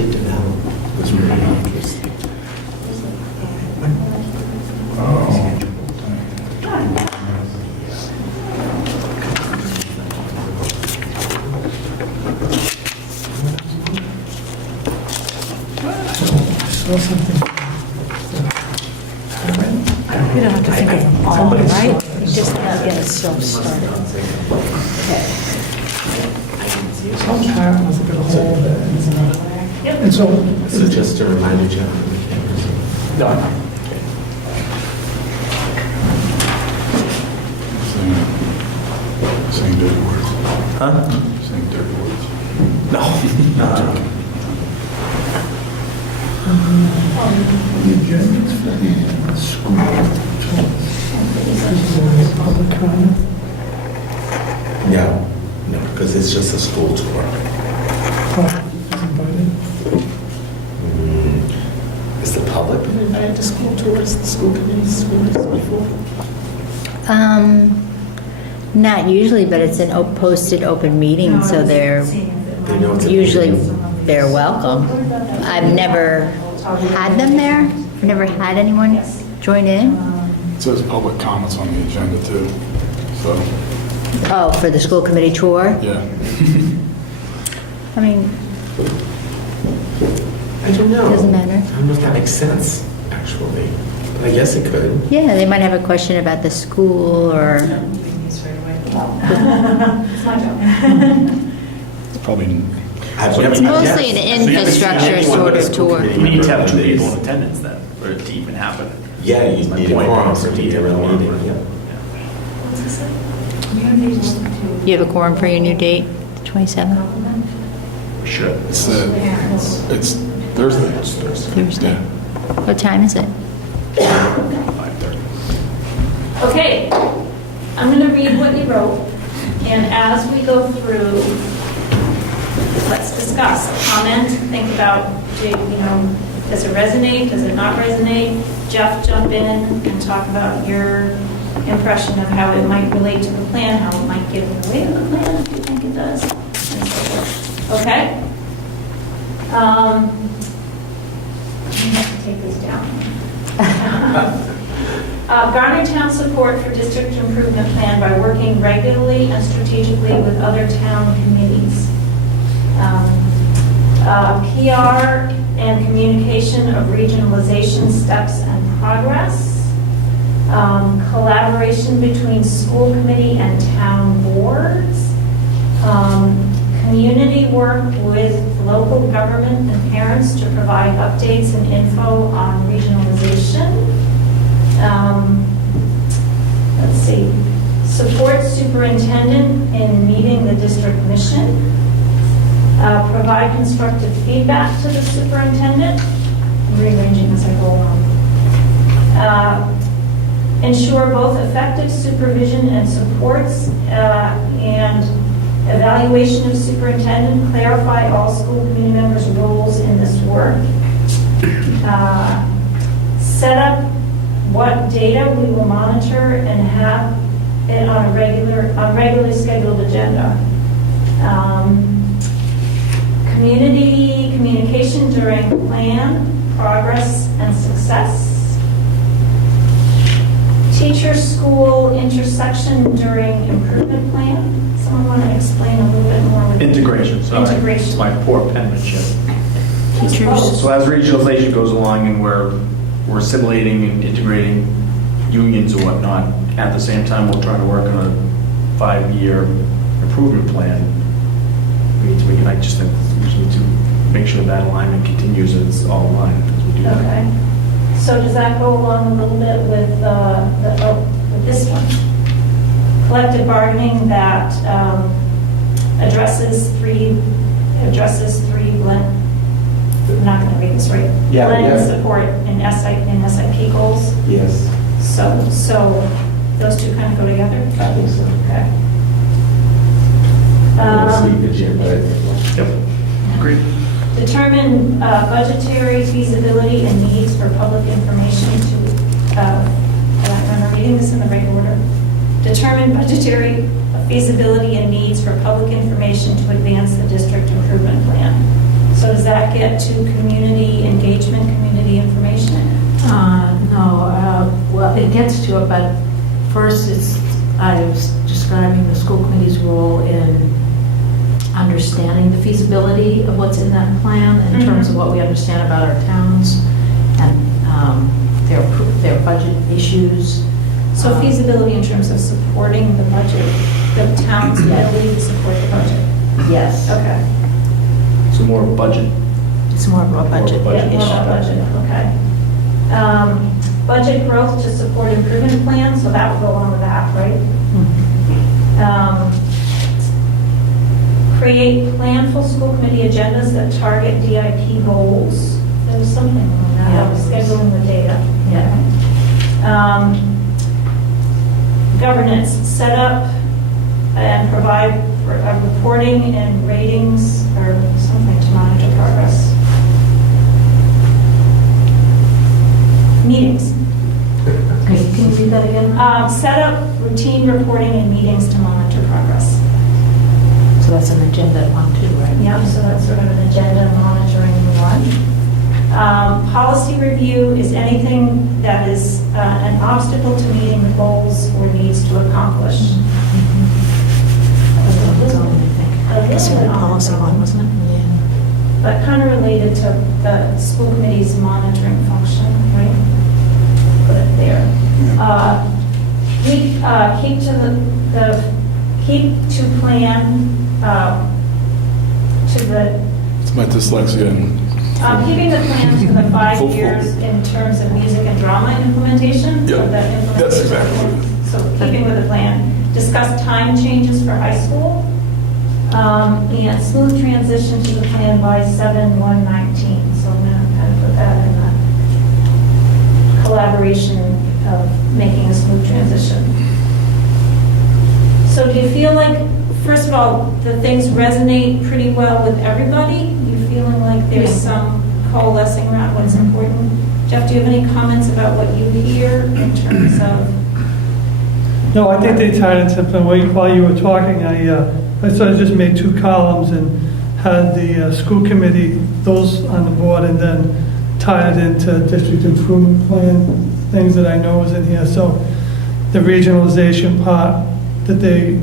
really develop. It was really interesting. Saw something. You don't have to think of them all, right? You just have to get yourself started. Some parent was a bit old. And so, So just a reminder, John, the cameras. No, Saying dirty words. Huh? Saying dirty words. No. the agendas for the school. This is a public comment. No, because it's just a school tour. Is invited. Is the public been invited to school tours, the school committees, schools before? Not usually, but it's an posted open meeting, so they're They know it's a usually, meeting. they're welcome. I've never had them there. I've never had anyone join in. It says public comments on the agenda too, so, Oh, for the school committee tour? yeah. I mean, I don't know. Doesn't matter. I don't know if that makes sense, actually. But I guess it could. yeah, they might have a question about the school or, It's probably, it's mostly an infrastructure sort of tour. You need to have 2 people in attendance then, for it to even happen. Yeah, you That's my need a point. quorum for it to You get need a a quorum, meeting, right? yeah. You have a quorum for your new date, the 27th? We should. it's Thursday. It's Thursday. Yeah. What time is it? 5:30. Okay, I'm going to read what you wrote, and as we go through, let's discuss, comment, think about, does it resonate, does it not resonate? Jeff, jump in and talk about your impression of how it might relate to the plan, how it might get in the way of the plan, if you think it does, and so forth. Okay? I have to take this down. Garner Town support for district improvement plan by working regularly and strategically with other town committees. PR and communication of regionalization steps and progress. Collaboration between school committee and town boards. Community work with local government and parents to provide updates and info on regionalization. Let's see, support superintendent in meeting the district mission. Provide constructive feedback to the superintendent. I'm rearranging as I go along. Ensure both effective supervision and supports and evaluation of superintendent. Clarify all school committee members' roles in this work. Set up what data we will monitor and have it on a regularly scheduled agenda. Community communication during plan, progress, and success. Teacher-school intersection during improvement plan. Someone want to explain a little bit more? Integration, sorry. Integration. It's my poor penmanship. Teachers. So as regionalization goes along and we're assimilating and integrating unions or whatnot, at the same time, we'll try to work on a 5-year improvement plan. I just think we need to make sure that alignment continues and it's all aligned as we do that. Okay. So does that go along a little bit with with this one? Collective bargaining that addresses three blend. I'm not going to read this right. Yeah, Blend yeah. support in SIP goals. Yes, So those two kind of go together. I think so. Okay. We'll see the gym, but Yep. Great. Determine budgetary feasibility and needs for public information to, I'm reading this in the right order. Determine budgetary feasibility and needs for public information to advance the district improvement plan. So So does that get to community engagement, community information? No, well, it gets to it, but first I was describing the school committee's role in understanding the feasibility of what's in that plan in terms of what we understand about our towns and their budget issues. So feasibility in terms of supporting the budget, the town's ability to support the budget? Yes. Okay. So more budget. It's more of a budget Budget Yeah, more about issue. budget, okay. Budget growth to support improvement plans, so that would go along with that, right? Create planful school committee agendas that target DIP goals. There was something on that, Yeah. scheduling the data. Yeah. Governance, set up and provide reporting and ratings or something to monitor progress. Meetings. Can you read that again? Set up routine reporting and meetings to monitor progress. So that's an agenda one too, right? Yep, so that's sort of an agenda monitoring one. Policy review is anything that is an obstacle to meeting the goals or needs to accomplish. That was on, I think. A little It's bit the on policy its own. one, wasn't it? Yeah. But kind of related to the school committee's monitoring function, right? Put it there. Keep to plan, to the, It's my dyslexia and keeping the plans for the 5 years in terms of music and drama implementation. so Yeah, that that's implementation- exactly what So keeping with the plan. Discuss time changes for high school. And smooth transition to the plan by 7/1/19. So I'm going to kind of put that in the collaboration of making a smooth transition. So do you feel like, first of all, the things resonate pretty well with everybody? You feeling like there's Yeah. some coalescing around what's important? Jeff, do you have any comments about what you hear in terms of? No, I think they tied it something. While you were talking, I sort of just made 2 columns and had the school committee, those on the board, and then tied it into district improvement plan, things that I know is in here. So the regionalization part that they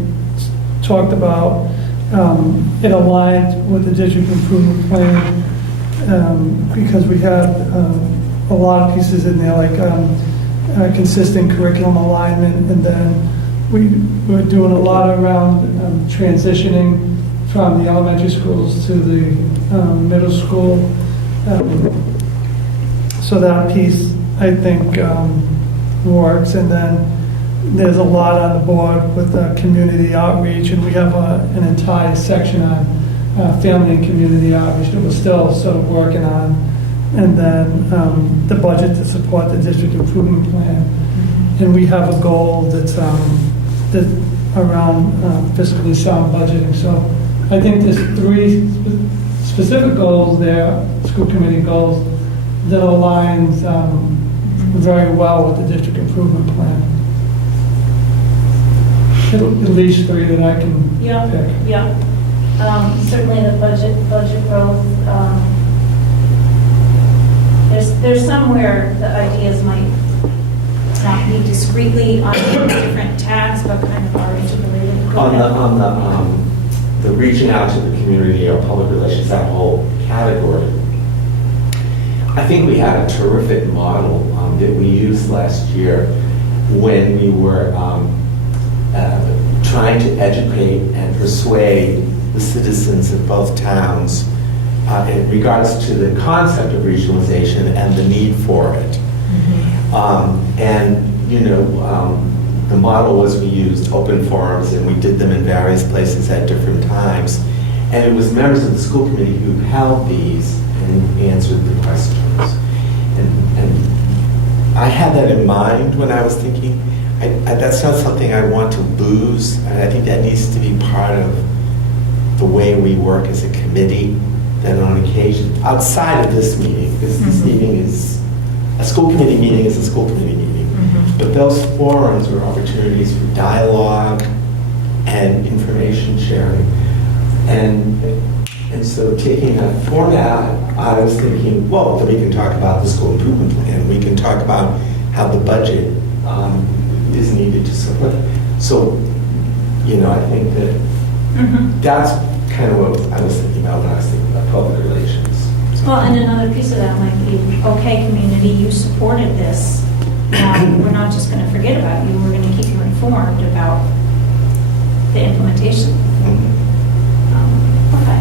talked about, it aligned with the district improvement plan because we had a lot of pieces in there, like consistent curriculum alignment, and then we were doing a lot around transitioning from the elementary schools to the middle school. So that piece, I think, works. And then there's a lot on the board with community outreach, and we have an entire section on family and community outreach that we're still sort of working on. And then the budget to support the district improvement plan. And we have a goal that's around fiscally sound budgeting. So I think there's 3 specific goals there, school committee goals, that aligns very well with the district improvement plan. At least 3 that I can Yeah, pick. yeah. Certainly the budget growth. There's somewhere the ideas might not be discreetly on different tags, but kind of are interrelated. Go ahead. On the reaching out to the community or public relations, that whole category, I think we had a terrific model that we used last year when we were trying to educate and persuade the citizens of both towns in regards to the concept of regionalization and the need for it. The model was we used open forums and we did them in various places at different times. And it was members of the school committee who held these and answered the questions. And I had that in mind when I was thinking, that's not something I want to lose. And I think that needs to be part of the way we work as a committee, that on occasion, outside of this meeting, because this meeting is, a school committee meeting is a school committee meeting. But those forums are opportunities for dialogue and information sharing. And And so taking that format, I was thinking, well, then we can talk about the school improvement plan. We can talk about how the budget is needed to support it. So, I think that that's kind of what I was thinking about when I was thinking about public relations. Well, and another piece of that might be, okay, community, you supported this. We're not just going to forget about you, we're going to keep you informed about the implementation. Okay.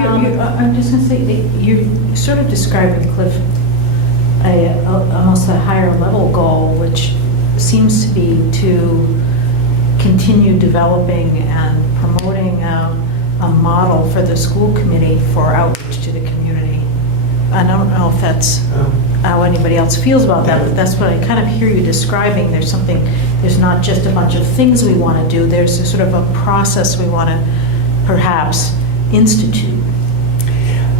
I'm just going to say, that you're sort of describing, Cliff, almost a higher level goal, which seems to be to continue developing and promoting a model for the school committee for outreach to the community. I don't know if that's how anybody else feels about that, but that's what I kind of hear you describing. There's not just a bunch of things we want to do, there's a sort of a process we want to perhaps institute.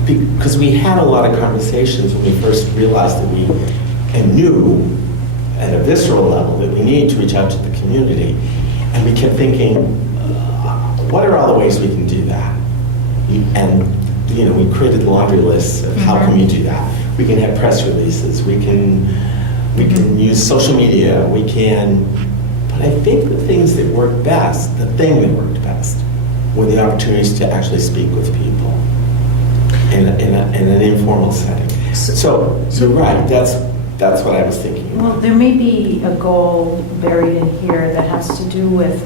Because we had a lot of conversations when we first realized that we knew at a visceral level that we needed to reach out to the community. And we kept thinking, what are all the ways we can do that? And, we created the laundry list of how can we do that? We can have press releases, we can use social media, but I think the things that worked best, the thing that worked best, were the opportunities to actually speak with people in an informal setting. So you're right, that's what I was thinking about. Well, there may be a goal buried in here that has to do with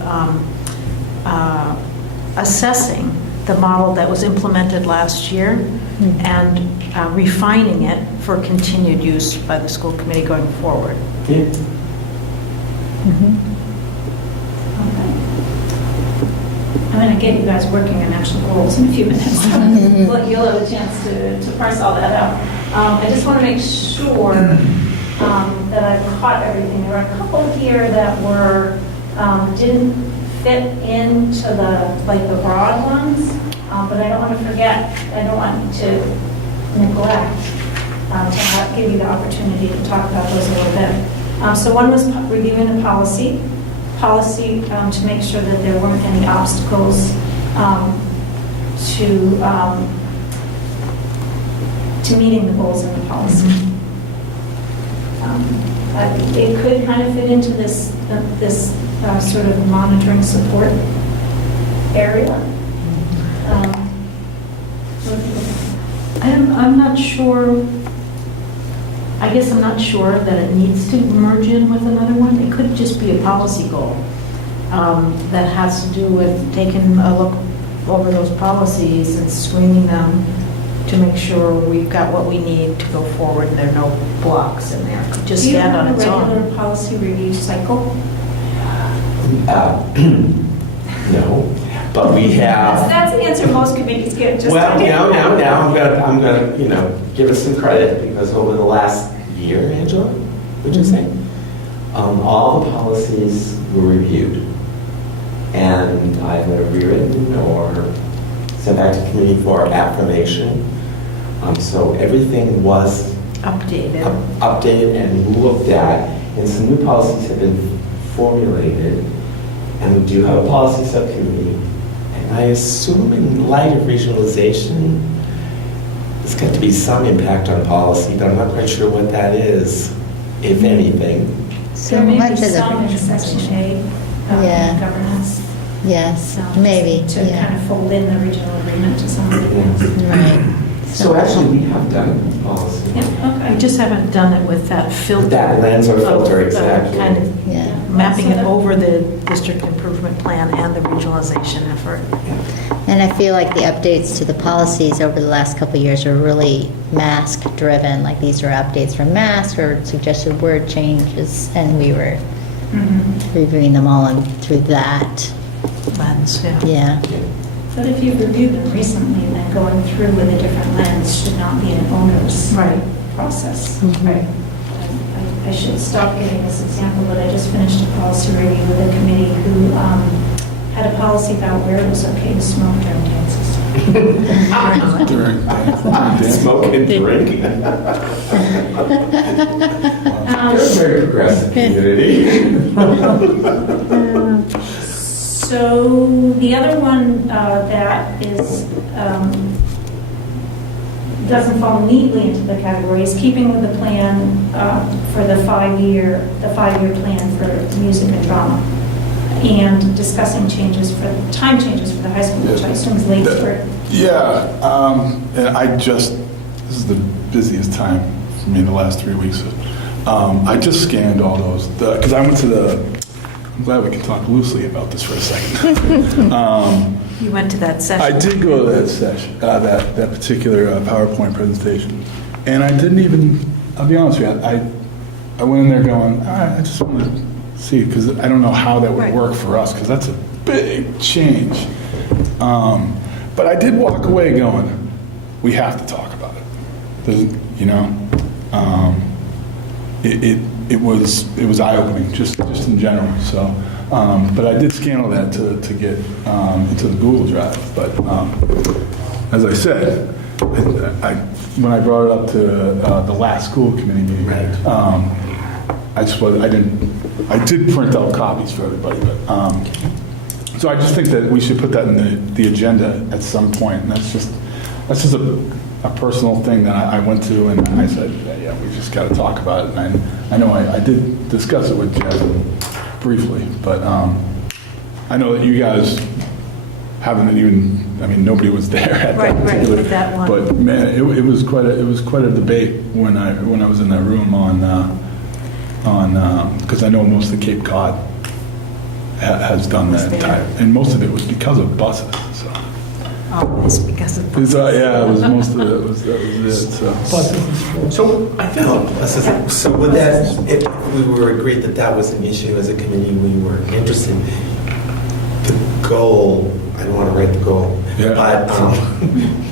assessing the model that was implemented last year and refining it for continued use by the school committee going forward. Yeah. I'm going to get you guys working on actual goals in a few minutes. Well, you'll have a chance to parse all that out. I just want to make sure that I've caught everything. There were a couple here that didn't fit into the broad ones, but I don't want to forget, I don't want to neglect to give you the opportunity to talk about those a little bit. So one was reviewing the policy to make sure that there weren't any obstacles to meeting the goals in the policy. It could kind of fit into this sort of monitoring support area. I'm not sure, I guess I'm not sure that it needs to merge in with another one. It could just be a policy goal that has to do with taking a look over those policies and screening them to make sure we've got what we need to go forward and there are no blocks in there. It could just stand on its Do you have a own. regular policy review cycle? No, but we have. That's the answer most committees give. Just Well, don't now I'm gonna give us some credit because over the last year, Angela, would you say, all the policies were reviewed and either rewritten or sent back to committee for affirmation. So everything was Updated. updated and looked at, and some new policies have been formulated. And we do have a policy subcommittee. And I assume in light of regionalization, there's got to be some impact on policy, but I'm not quite sure what that is, if anything. So There may much be of some in the, Section A Yeah. governance. yes, maybe, To kind yeah, of fold in the regional agreement to some degree. right. So actually, we have done policy. Yeah, I okay. just haven't done it with that filter. That lens or filter, of, exactly. Kind of Yeah. mapping it So that- over the district improvement plan and the regionalization effort. And I feel like the updates to the policies over the last couple of years are really mask-driven, like these are updates from mask or suggested word changes, and we were Mhm. reviewing them all and through that, Lens, yeah. yeah. But if you've reviewed them recently, then going through with a different lens should not be an onerous Right. process. Mhm. I should stop giving this example, but I just finished a policy review with a committee who had a policy about where it was okay to smoke during dances. Smoke and drink. They're a very progressive community. So the other one that is doesn't fall neatly into the categories, keeping with the plan for the five-year plan for music and drama, and discussing time changes for the high school, which I assume is late spring. Yeah, and this is the busiest time for me in the last 3 weeks. I just scanned all those, because I went to I'm glad we can talk loosely about this for a second. You went to that session? I did go to that session, that particular PowerPoint presentation, and I didn't even, I'll be honest with you, I went in there going, I just want to see, because I don't know how that would Right. work for us, because that's a big change. But I did walk away going, we have to talk about it. It was eye-opening, just in general. So, but I did scan all that to get into the Google Drive. But as I said, when I brought it up to the last school committee meeting, I did print out copies for everybody. But so I just think that we should put that in the agenda at some point, and that's just a personal thing that I went to, and I said, yeah, we just got to talk about it. And I know I did discuss it with Jeff briefly, but I know that you guys haven't even. I mean, nobody was there at that particular. Right, that one. But man, it was quite a debate when I was in that room on because I know most of the Cape Cod has done that type, and most of it was because of buses. So. Oh, it's because of. Yeah, it was most of it. That was it. So. So I feel, so with that, if we were agreed that that was an issue as a committee, we were interested. The goal, I don't want to write the goal, Yeah. but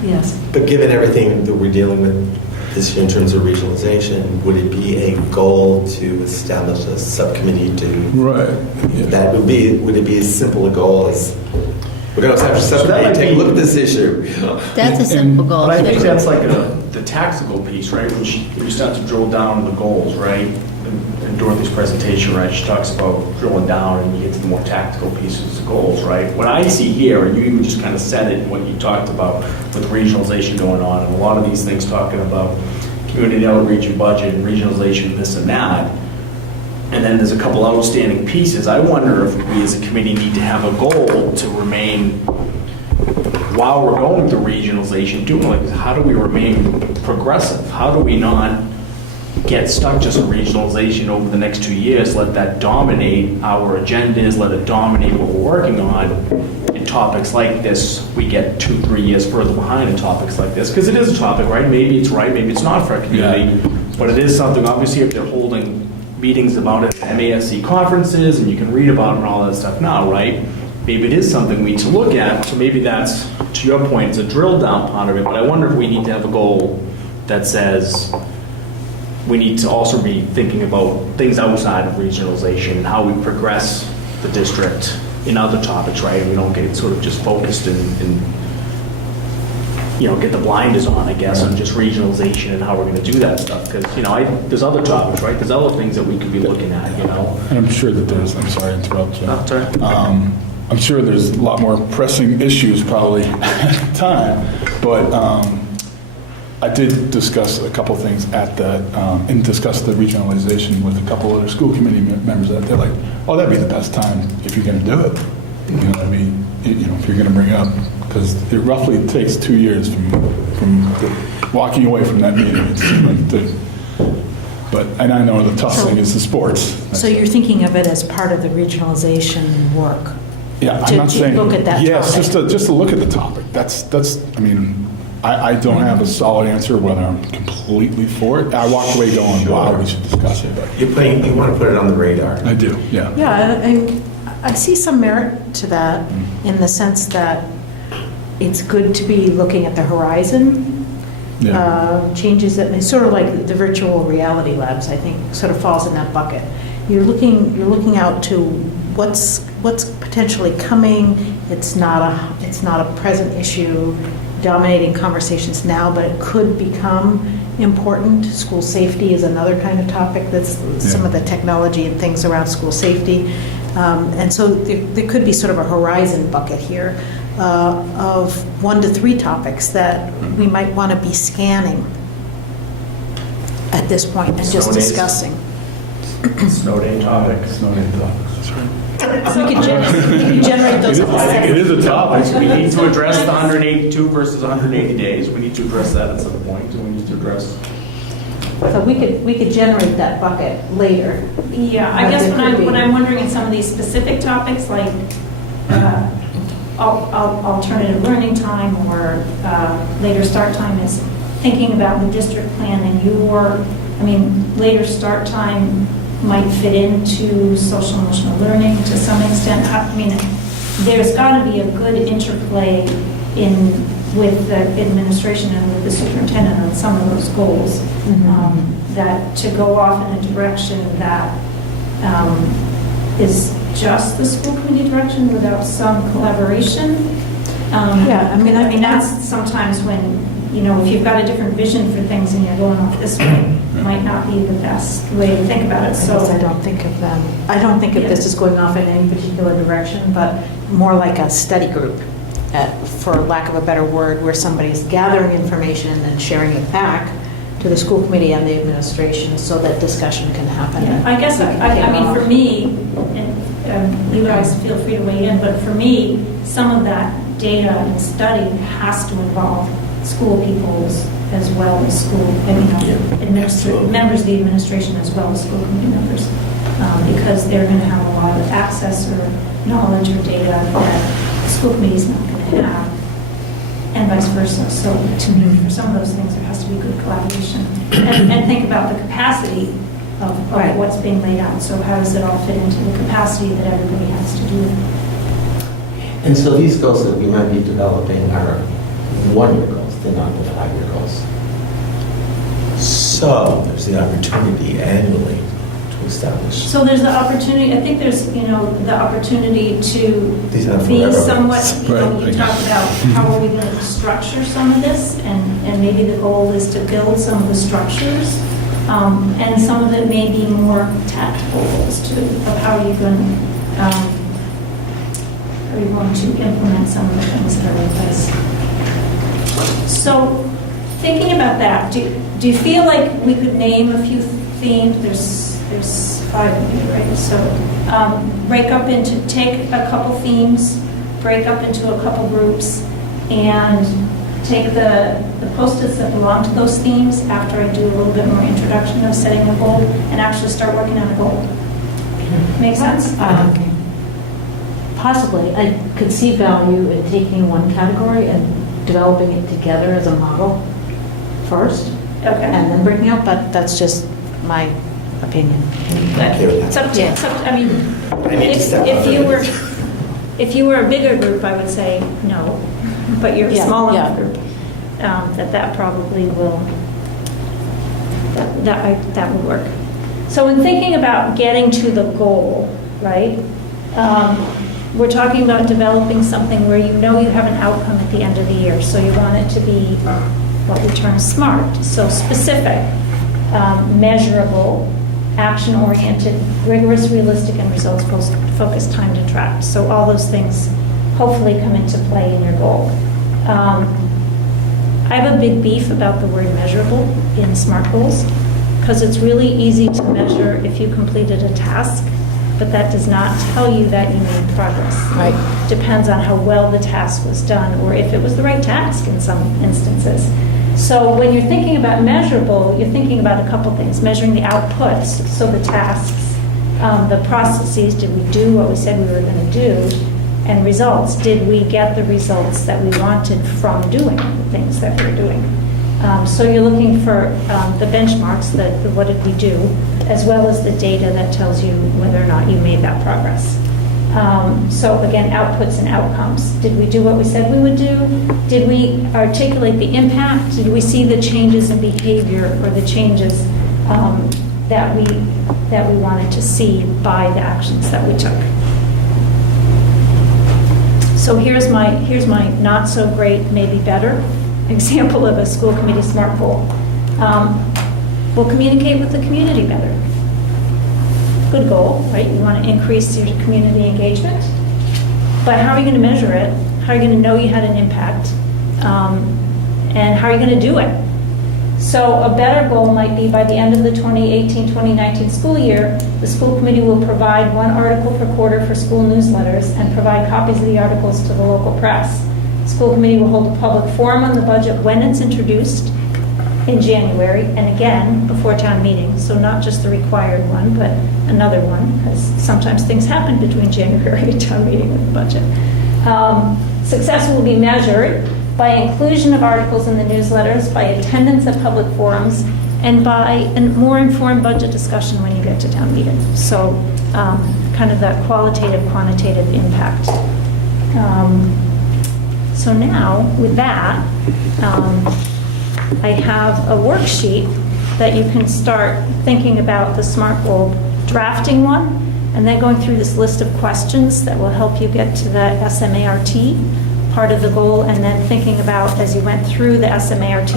Yes. but given everything that we're dealing with this year in terms of regionalization, would it be a goal to establish a subcommittee to? Right. Yeah. That would it be as simple a goal as we're going to establish a subcommittee, take a look at this issue? That's a simple goal. But I think that's like the tactical piece, right? When you start to drill down on the goals, right? In Dorothy's presentation, right, she talks about drilling down and you get to the more tactical pieces of goals, right? What I see here, and you even just kind of said it, what you talked about with regionalization going on, and a lot of these things talking about community outreach and budget and regionalization, this and that. And then there's a couple outstanding pieces. I wonder if we as a committee need to have a goal to remain, while we're going through regionalization, doing like, how do we remain progressive? How do we not get stuck just in regionalization over the next 2 years, let that dominate our agendas, let it dominate what we're working on. In topics like this, we get 2-3 years further behind in topics like this, because it is a topic, right? Maybe it's right, maybe it's not for our community, but it is something, obviously, if they're holding meetings about it at MASC conferences, and you can read about it and all that stuff now, right? Maybe it is something we need to look at, so maybe that's, to your point, it's a drill down part of it, but I wonder if we need to have a goal that says, we need to also be thinking about things outside of regionalization and how we progress the district in other topics, right? And we don't get sort of just focused and get the blinders on, I guess, on just regionalization and how we're going to do that stuff. Because, there's other topics, right? There's other things that we could be looking at, And I'm sure that there's. I'm sorry to interrupt you. Oh, sorry. I'm sure there's a lot more pressing issues probably at the time, but I did discuss a couple things at that, and discuss the regionalization with a couple other school committee members. That they're like, "Oh, that'd be the best time if you're going to do it." If you're going to bring it up, because it roughly takes 2 years from walking away from that meeting. And I know the tough thing is the sports. So you're thinking of it as part of the regionalization work? Yeah, I'm to not saying. look at that yes, topic. just to look at the topic. That's. I mean, I don't have a solid answer whether I'm completely for it. I walked away going, "Wow, we should discuss it." But You want to put it on the radar. I do. Yeah. Yeah, and I see some merit to that in the sense that it's good to be looking at the horizon. Yeah. Changes that may, sort of like the virtual reality labs, I think, sort of falls in that bucket. You're looking out to what's potentially coming. It's not a present issue dominating conversations now, but it could become important. School safety is another kind of topic that's some of the technology and things around school safety. And so there could be sort of a horizon bucket here. of 1 to 3 topics that we might want to be scanning at this point and just Snow days. discussing. Snow day topic. It's not a topic. So we could generate those. It is a topic. We need to address the 182 versus 180 days. We need to address that at some point, and we need to address. So we could generate that bucket later. Yeah, I But guess there could be- what I'm wondering in some of these specific topics, like alternative learning time or later start time, is thinking about the district plan and later start time might fit into social emotional learning to some extent. There's got to be a good interplay with the administration and with the superintendent on some of those goals. That to go off in a direction that is just the school committee direction without some collaboration. That's sometimes when, if you've got a different vision for things and you're going off this way, might not be the best way to think about it. So I don't think of this as going off in any particular direction, but more like a study group, for lack of a better word, where somebody's gathering information and then sharing it back to the school committee and the administration so that discussion can happen. Yeah, I guess, for me, and you guys feel free to weigh in, but for me, some of that data and study has to involve school peoples as well as absolutely. members of the administration as well as school committee members, because they're going to have a lot of access or knowledge or data that the school committee is not going to have, and vice versa. So to me, for some of those things, there has to be good collaboration. And think about the capacity of Right. what's being laid out. So how does it all fit into the capacity that everybody has to do? And so these goals that we might be developing are 1-year goals, they're not the 5-year goals. So there's the opportunity annually to establish. So there's the opportunity, I think there's, the opportunity to These are be forever. somewhat, Right. you talk about how are we going to structure some of this, and maybe the goal is to build some of the structures, and some of it may be more tactical goals too, of how are you going to implement some of the things that are in place. So thinking about that, do you feel like we could name a few themes? There's 5 of you, right? So take a couple themes, break up into a couple groups, and take the post-its that belong to those themes after I do a little bit more introduction of setting a goal, and actually start working on a goal. Make sense? Possibly. I could see value in taking one category and developing it together as a model first, Okay. and then breaking out, but that's just my opinion. Okay with It's that. up to, I mean, I need to step if up. you were a bigger group, I would say no, but you're a Yeah, small yeah. enough group, that probably will, that would work. So in thinking about getting to the goal, right, we're talking about developing something where you have an outcome at the end of the year, so you want it to be what we term SMART, so specific, measurable, action-oriented, rigorous, realistic, and results-focused, timed and tracked. So all those things hopefully come into play in your goal. I have a big beef about the word measurable in SMART goals, because it's really easy to measure if you completed a task, but that does not tell you that you made progress. Right. Depends on how well the task was done, or if it was the right task in some instances. So when you're thinking about measurable, you're thinking about a couple things. Measuring the outputs, so the tasks, the processes, did we do what we said we were going to do? And results, did we get the results that we wanted from doing the things that we were doing? So you're looking for the benchmarks, what did we do, as well as the data that tells you whether or not you made that progress. So again, outputs and outcomes. Did we do what we said we would do? Did we articulate the impact? Did we see the changes in behavior or the changes that we wanted to see by the actions that we took? So here's my not so great, maybe better example of a school committee SMART goal. We'll communicate with the community better. Good goal, right? You want to increase your community engagement. But how are you going to measure it? How are you going to know you had an impact? And how are you going to do it? So a better goal might be by the end of the 2018-2019 school year, the school committee will provide one article per quarter for school newsletters and provide copies of the articles to the local press. School committee will hold a public forum on the budget when it's introduced in January, and again before town meeting. So not just the required one, but another one, because sometimes things happen between January and town meeting with the budget. Success will be measured by inclusion of articles in the newsletters, by attendance at public forums, and by a more informed budget discussion when you get to town meeting. So kind of that qualitative, quantitative impact. So now, with that, I have a worksheet that you can start thinking about the SMART goal, drafting one, and then going through this list of questions that will help you get to the SMART part of the goal, and then thinking about, as you went through the SMART,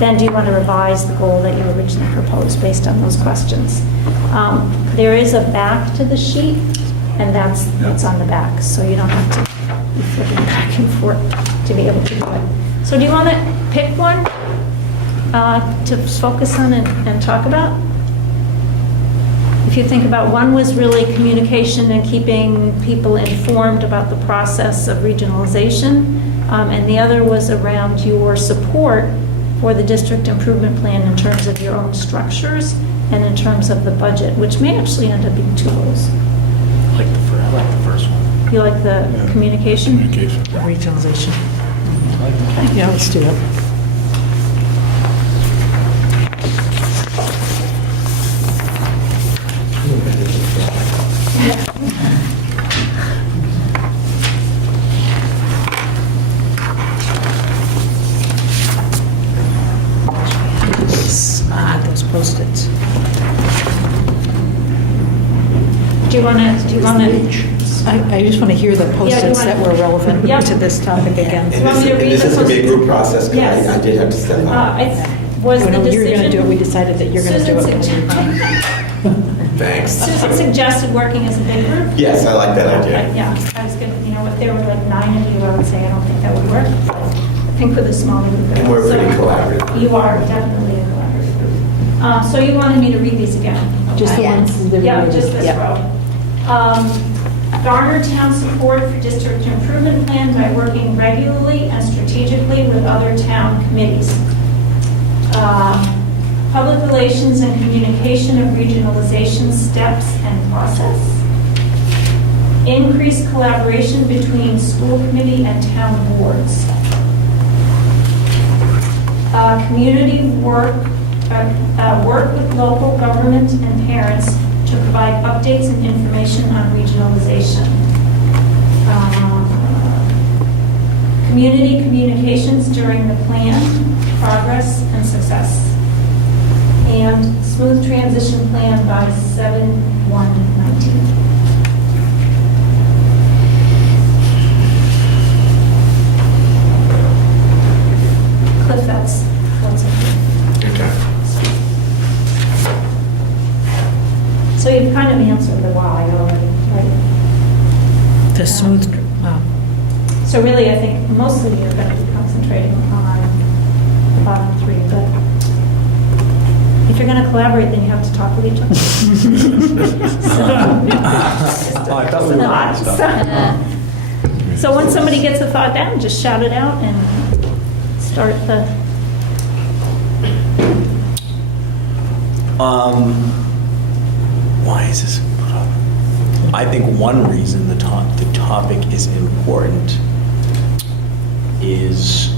then do you want to revise the goal that you originally proposed based on those questions. There is a back to the sheet, and that's what's on the back, so you don't have to be flipping back and forth to be able to do it. So do you want to pick one to focus on and talk about? If you think about, one was really communication and keeping people informed about the process of regionalization, and the other was around your support for the district improvement plan in terms of your own structures and in terms of the budget, which may actually end up being two goals. I like the first one. You like the communication? Communication. Regionalization. Yeah, let's do it. Those Post-its. Do you want to, I just want to hear the Post-its that were relevant Yeah. to this topic again. And want me to read this the is going to be a post- group process, because Yes. I did have to step out. was the When you were going to do it, we decision... decided that you're going to do it. Thanks. Susan suggested working as a big group. Yes, I like that idea. Yeah, I was gonna, if there were like 9 of you, I would say I don't think that would work. I think with a smaller group. And we're pretty So collaborative. You are definitely a collaborative group. So you wanted me to read these again? Just the okay? ones that we Yeah, read. just this Yeah. row. Garner town support for district improvement plan by working regularly and strategically with other town committees. Public relations and communication of regionalization steps and process. Increased collaboration between school committee and town boards. Community work, work with local government and parents to provide updates and information on regionalization. Community communications during the plan, progress, and success. And smooth transition plan by 7/1/19. Cliff, that's what's in here. Okay. So you've kind of answered the why already, right? The smooth, So really, I think mostly you're going to be concentrating on the bottom three, but if you're going to collaborate, then you have to talk with each other. Oh, I thought we were on stuff. So when somebody gets a thought down, just shout it out and start the, Why is this put up? I think one reason the topic is important Is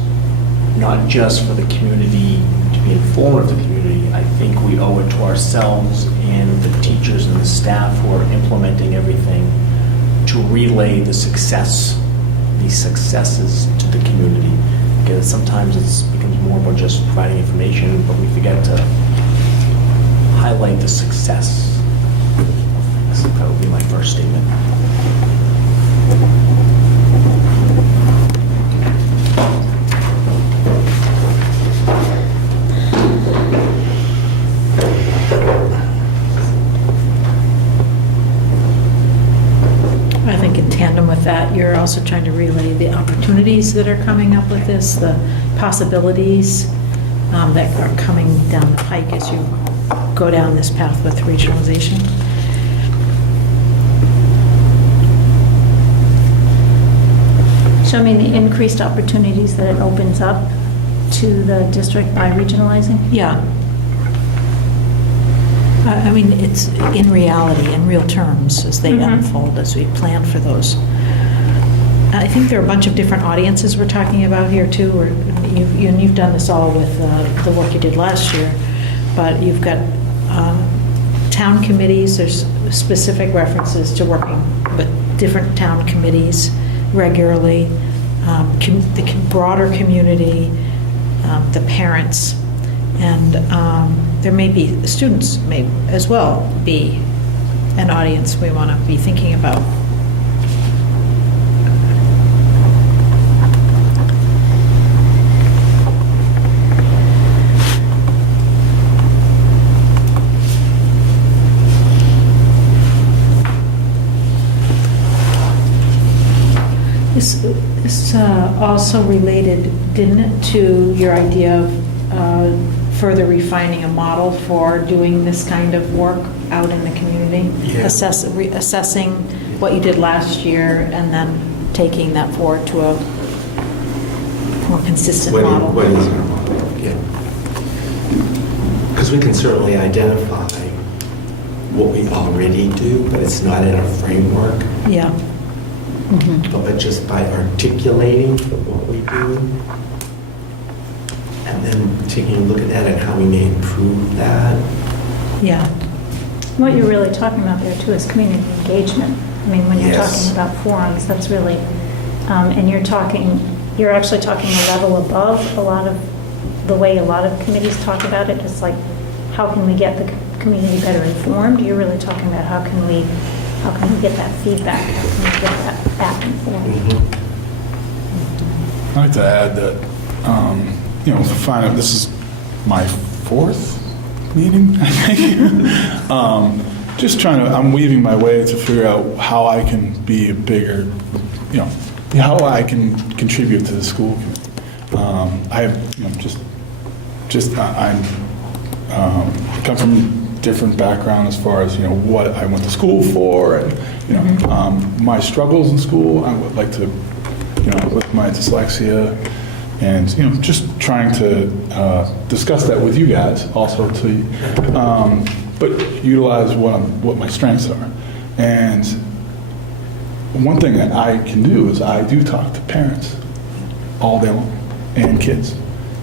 not just for the community to be informed of the community. I think we owe it to ourselves and the teachers and the staff who are implementing everything to relay the success, these successes to the community. Because sometimes it becomes more about just providing information, but we forget to highlight the success. So that would be my first statement. I think in tandem with that, you're also trying to relay the opportunities that are coming up with this, the possibilities that are coming down the pike as you go down this path with regionalization. So I mean, the increased opportunities that it opens up to the district by regionalizing? Yeah. I mean, it's in reality, in real terms, as they unfold, as we plan for those. I think there are a bunch of different audiences we're talking about here, too. You've done this all with the work you did last year, but you've got town committees. There's specific references to working with different town committees regularly, the broader community, the parents, and there may be, the students may as well be an audience we want to be thinking about. This also related, didn't it, to your idea of further refining a model for doing this kind of work out in the community? Yeah. Assessing what you did last year and then taking that forward to a more consistent model. What is our model? Yeah. Because we can certainly identify what we already do, but it's not in our framework. Yeah. But just by articulating what we do, and then taking a look at that and how we may improve that. Yeah. What you're really talking about there too is community engagement. I mean, when you're Yes. talking about forums, that's really, and you're actually talking a level above a lot of the way a lot of committees talk about it. It's like, how can we get the community better informed? You're really talking about how can we get that feedback? How can we get that back and forth? I'd like to add that, this is my fourth meeting, I think. I'm weaving my way to figure out how I can be a bigger, how I can contribute to the school. I come from different background as far as, what I went to school for and, my struggles in school. I would like to, with my dyslexia and, just trying to discuss that with you guys also but utilize what my strengths are. And one thing that I can do is I do talk to parents all day long and kids,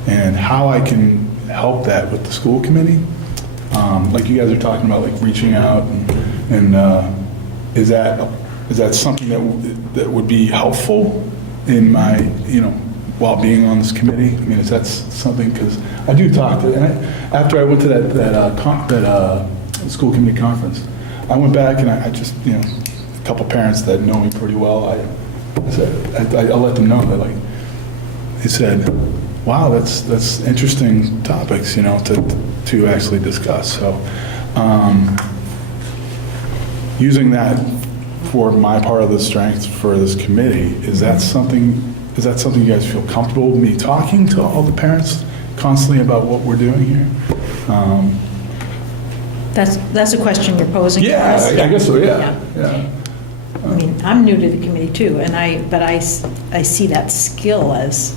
and how I can help that with the school committee. Like you guys are talking about, like reaching out, and is that something that would be helpful in my, while being on this committee? I mean, is that something, because I do talk to, and after I went to that school committee conference, I went back and I just, a couple parents that know me pretty well, I said, I'll let them know that, like, they said, wow, that's interesting topics, to actually discuss. So, using that for my part of the strength for this committee, is that something you guys feel comfortable with me talking to all the parents constantly about what we're doing here? That's a question you're posing for Yeah, us? I guess so, yeah. I mean, I'm new to the committee too, but I see that skill as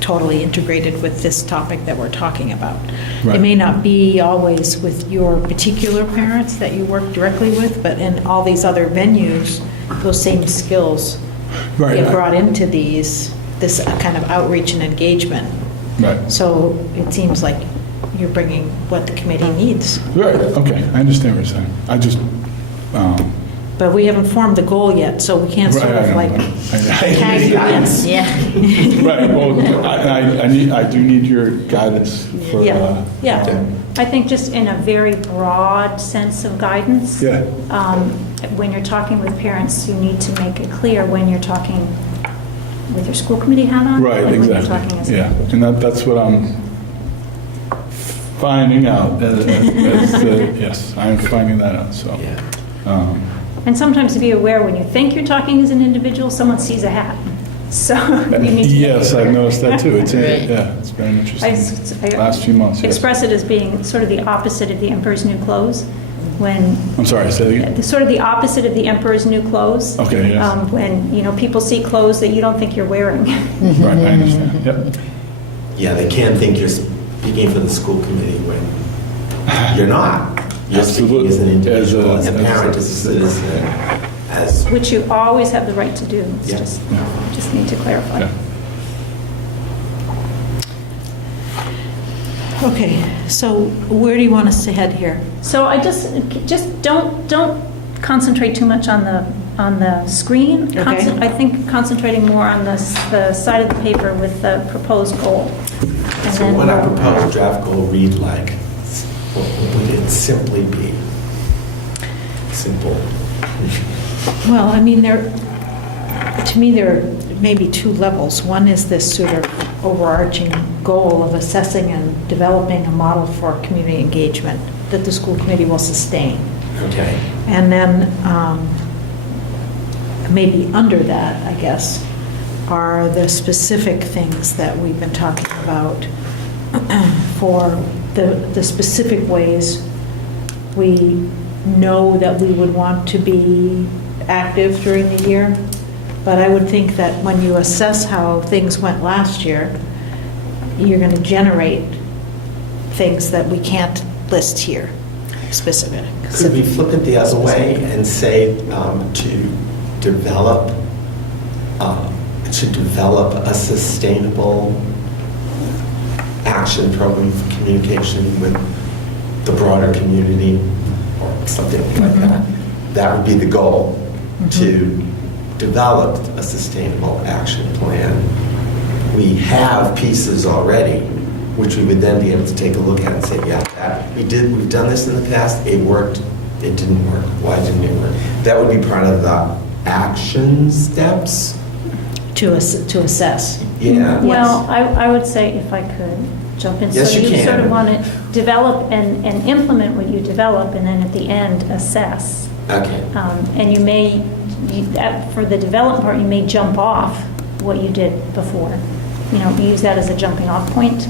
totally integrated with this topic that we're talking about. It Right. may not be always with your particular parents that you work directly with, but in all these other venues, those same skills Right. get brought into this kind of outreach and engagement. Right. So it seems like you're bringing what the committee needs. Right, okay, I understand what you're saying. I just, But we haven't formed the goal yet, so we can't sort of like tag you in. Yeah. Right, well, I do need your guidance for. Yeah. I think just in a very broad sense of guidance. Yeah. When you're talking with parents, you need to make it clear when you're talking with your school committee hat on. Right, and when you're talking exactly, as yeah. And that's what I'm finding out. Yes, I'm finding that out, so. Yeah. And sometimes to be aware, when you think you're talking as an individual, someone sees a hat. So you need to. Yes, I've noticed that too. It's, Right. yeah, it's been I interesting. Last few months, yes. express it as being sort of the opposite of the emperor's new clothes, when, I'm sorry, say that again? sort of the opposite of the emperor's new clothes. Okay, yes. When, people see clothes that you don't think you're wearing. Right, I understand, yep. Yeah, they can't think you're speaking for the school committee when you're not. You're speaking Absolutely. as an individual, As as a- a parent, as a citizen, as, Which you always have the right to do. It's Yeah. just need to clarify. Yeah. Okay, so where do you want us to head here? So I just don't concentrate too much on the screen. Okay. I think concentrating more on the side of the paper with the proposed goal. And so then what I we'll- propose draft goal read like, what would it simply be? Simple. Well, I mean, to me, there are maybe two levels. One is this sort of overarching goal of assessing and developing a model for community engagement that the school committee will sustain. Okay. And then maybe under that, I guess, are the specific things that we've been talking about for the specific ways we know that we would want to be active during the year. But I would think that when you assess how things went last year, you're going to generate things that we can't list here, specific. Could we flip it the other way and say to develop a sustainable action program for communication with the broader community or something like that? That would be the goal, to develop a sustainable action plan. We have pieces already, which we would then be able to take a look at and say, yeah, we've done this in the past, it worked, it didn't work, why didn't it work? That would be part of the action steps. To assess. Yeah. Well, I would say, if I could jump in. Yes, So you you sort can. of want to develop and implement what you develop, and then at the end, assess. Okay. And you may, for the development part, you may jump off what you did before. Use that as a jumping off point.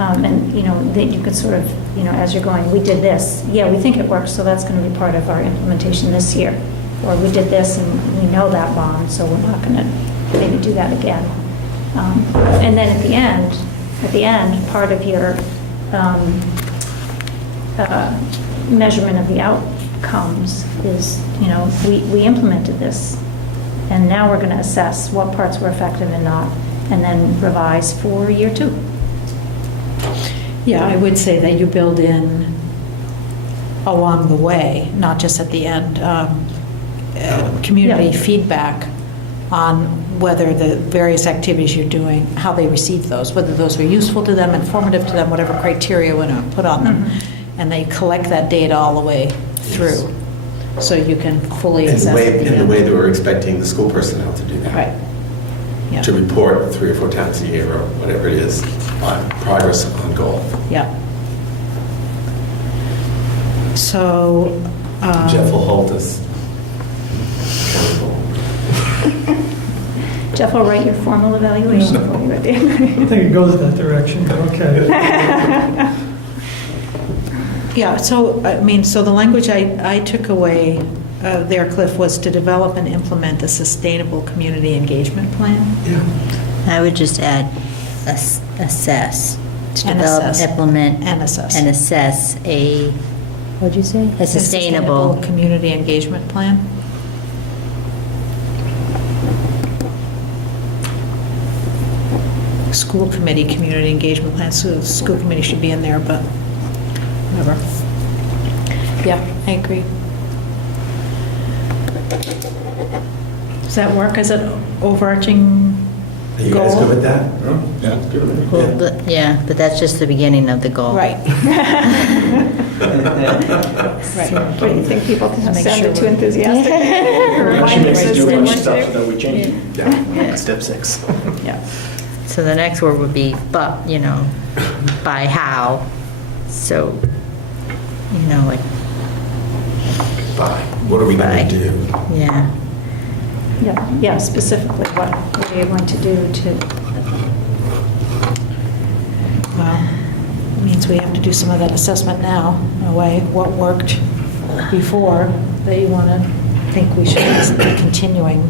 And, that you could sort of, as you're going, we did this. Yeah, we think it works, so that's going to be part of our implementation this year. Or we did this and we know that bombed, so we're not going to maybe do that again. And then at the end, part of your measurement of the outcomes is, we implemented this, and now we're going to assess what parts were effective and not, and then revise for year 2. Yeah, I would say that you build in along the way, not just at the end, community Yeah. feedback on whether the various activities you're doing, how they receive those, whether those were useful to them, informative to them, whatever criteria you want to put on them. And they collect that data all the way through, so you can fully In assess the at the way, in the end. way that we're expecting the school personnel to do that. Right. Yeah. To report 3 or 4 times a year or whatever it is on progress on goal. Yeah. So. Jeff will hold us accountable. Jeff will write your formal evaluation for you at the end. I think it goes in that direction, but okay. Yeah, so, so the language I took away there, Cliff, was to develop and implement a sustainable community engagement plan. Yeah. I would just add assess. To And develop, assess. implement. And assess. And assess a, what'd you say? A sustainable. Community engagement plan. School committee community engagement plan, so the school committee should be in there, but whatever. Yeah, I agree. Does that work as an overarching Are you guys goal? good with that? Yeah. Good with it? Well, yeah, but that's just the beginning of the goal. Right. Right. What do you think people Just make sounded sure too we're- enthusiastic? She makes us do a bunch of Reminders stuff didn't that we change. Yeah. Step 6. Yeah. So the next word would be, but, by how. So, like, By. what are we going to do? Yeah. Yeah, specifically, what are you going to do to, Well, it means we have to do some of that assessment now, in a way, what worked before that you want to think we should be continuing.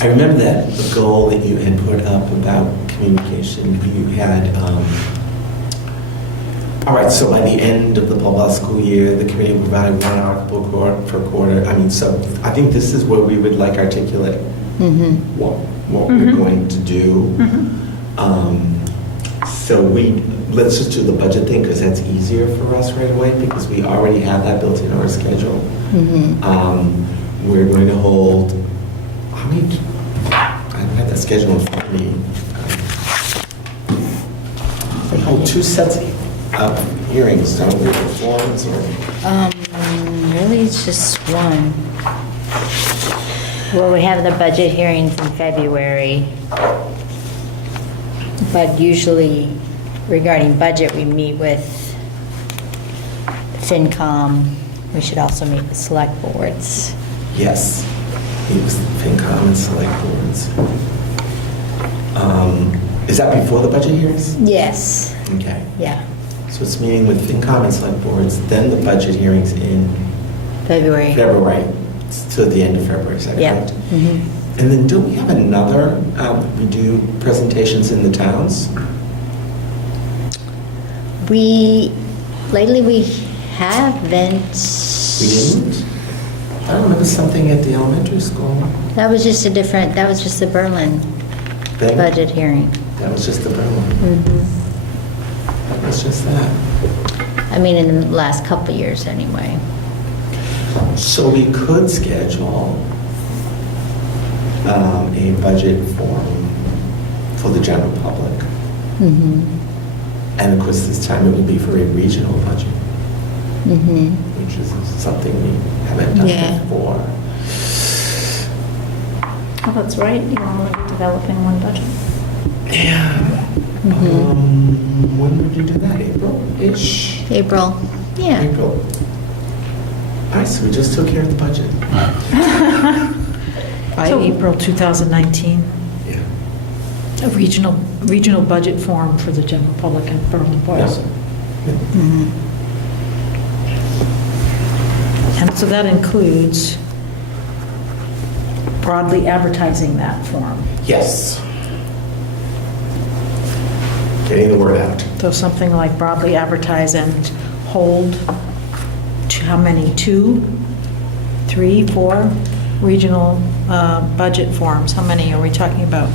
I remember that the goal that you had put up about communication, you had, all right, so by the end of the Blah school year, the committee will provide 1 article per quarter. I mean, so I think this is where we would like articulate what we're going to do. So let's just do the budget thing because that's easier for us right away because we already have that built in our schedule. We're going to hold, how many, I don't have that schedule in front of me. We hold 2 sets of hearings, don't we, forms or? Really, it's just one. Well, we have the budget hearings in February, but usually regarding budget, we meet with FinCom. We should also meet with select boards. Yes, he was FinCom and select boards. Is that before the budget hearings? Yes, Okay. yeah, So it's meeting with FinCom and select boards, then the budget hearings in February. February, to the end of February, is that Yeah. correct? Mhm. And then do we have another, we do presentations in the towns? Lately we haven't. We didn't? I remember something at the elementary school. That was just the Berlin thing. budget hearing. That was just the Berlin. That was just that. I mean, in the last couple of years anyway. So we could schedule a budget forum for the general public. And of course, this time it would be for a regional budget, which is something we haven't done Yeah. before. oh, that's right, you're only developing one budget. Yeah. When would you do that? April-ish? April, yeah. April. All right, so we just took care of the budget. By So- April 2019, Yeah. a regional budget forum for the general public in Berlin Boylston. And so that includes broadly advertising that forum. Yes. Getting the word out. So something like broadly advertise and hold, how many, 2, 3, 4 regional budget forums? How many are we talking about?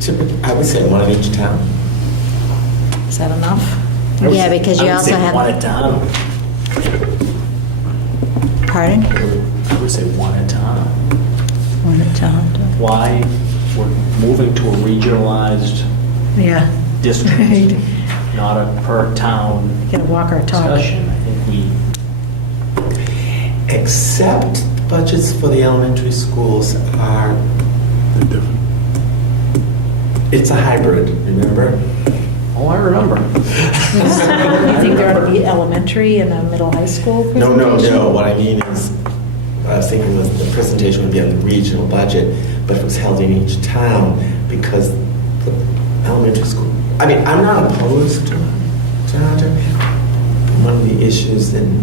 Typically, I would say one in each town. Is that enough? Yeah, because you also have. One at a time. Pardon? I would say one at a time. One at a time. Why we're moving to a regionalized Yeah. district, Right. not a per town Gotta walk our talk. discussion. I think we, Except budgets for the elementary schools are, They're different. it's a hybrid, remember? oh, I remember. You think there ought to be elementary and a middle high school No, presentation? no, no. What I mean is, what I was thinking was the presentation would be on the regional budget, but it was held in each town because the elementary school, I mean, I'm not opposed to it. One of the issues in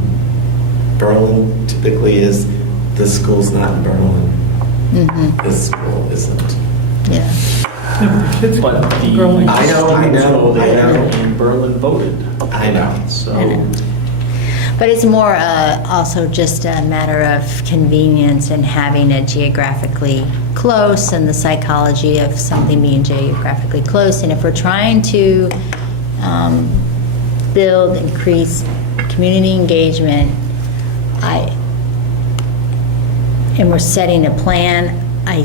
Berlin typically is the school's not in Berlin. This school isn't. Yeah. But the Growing. I know, students go there I know. and Berlin voted. I know. So, But it's more also just a matter of convenience and having it geographically close and the psychology of something being geographically close. And if we're trying to build, increase community engagement, and we're setting a plan, I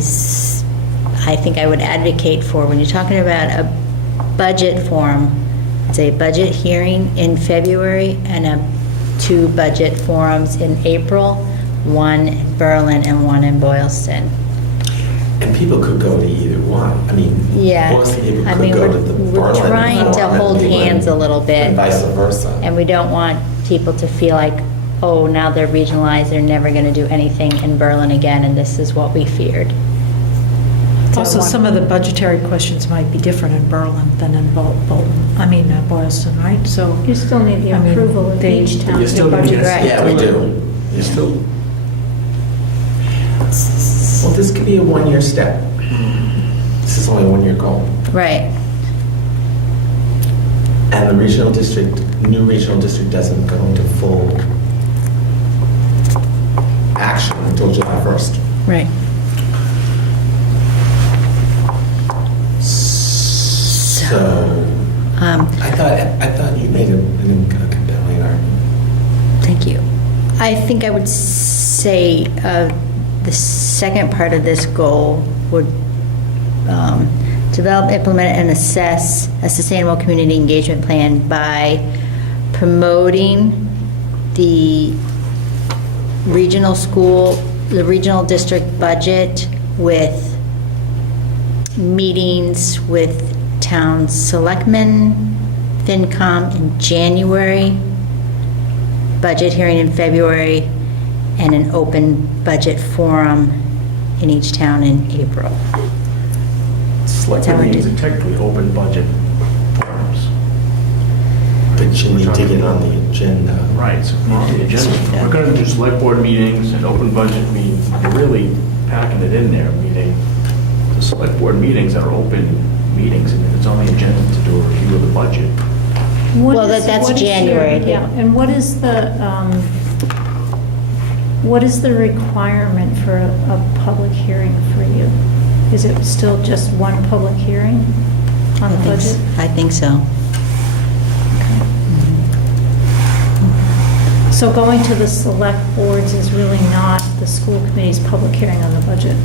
think I would advocate for, when you're talking about a budget forum, it's a budget hearing in February and 2 budget forums in April, one in Berlin and one in Boylston. And people could go to either one. I mean, Yeah, most people I could mean, go to the we're Berlin trying to forum and hold they hands a wouldn't, little bit. And vice versa. And we don't want people to feel like, oh, now they're regionalized, they're never going to do anything in Berlin again, and this is what we feared. So Also, some of the budgetary questions might be different in Berlin than in Boylston, right? So, You still need the I mean, approval of they- each town. You still budget. need- Right. Yeah, we do. You still, Well, this could be a one-year step. This is only a one-year goal. Right. And the regional district, new regional district doesn't go into full action until July 1st. Right. So, I thought you made a compelling argument. Thank you. I think I would say the second part of this goal would develop, implement, and assess a sustainable community engagement plan by promoting the regional school, the regional district budget with meetings with town selectmen, FinCom in January, budget hearing in February, and an open budget forum in each town in April. select That's how we meetings do- are technically open budget forums. But you need to get on the agenda. Right, so if we're on the agenda, we're gonna do select board meetings and open budget meetings, you're really packing it in there, meaning the select board meetings are open meetings, and if it's on the agenda to do a review of the budget, What Well, is- that's what is your- January. Yeah, and what is the requirement for a public hearing for you? Is it still just one public hearing on the budget? I think so. So going to the select boards is really not the school committee's public hearing on the budget?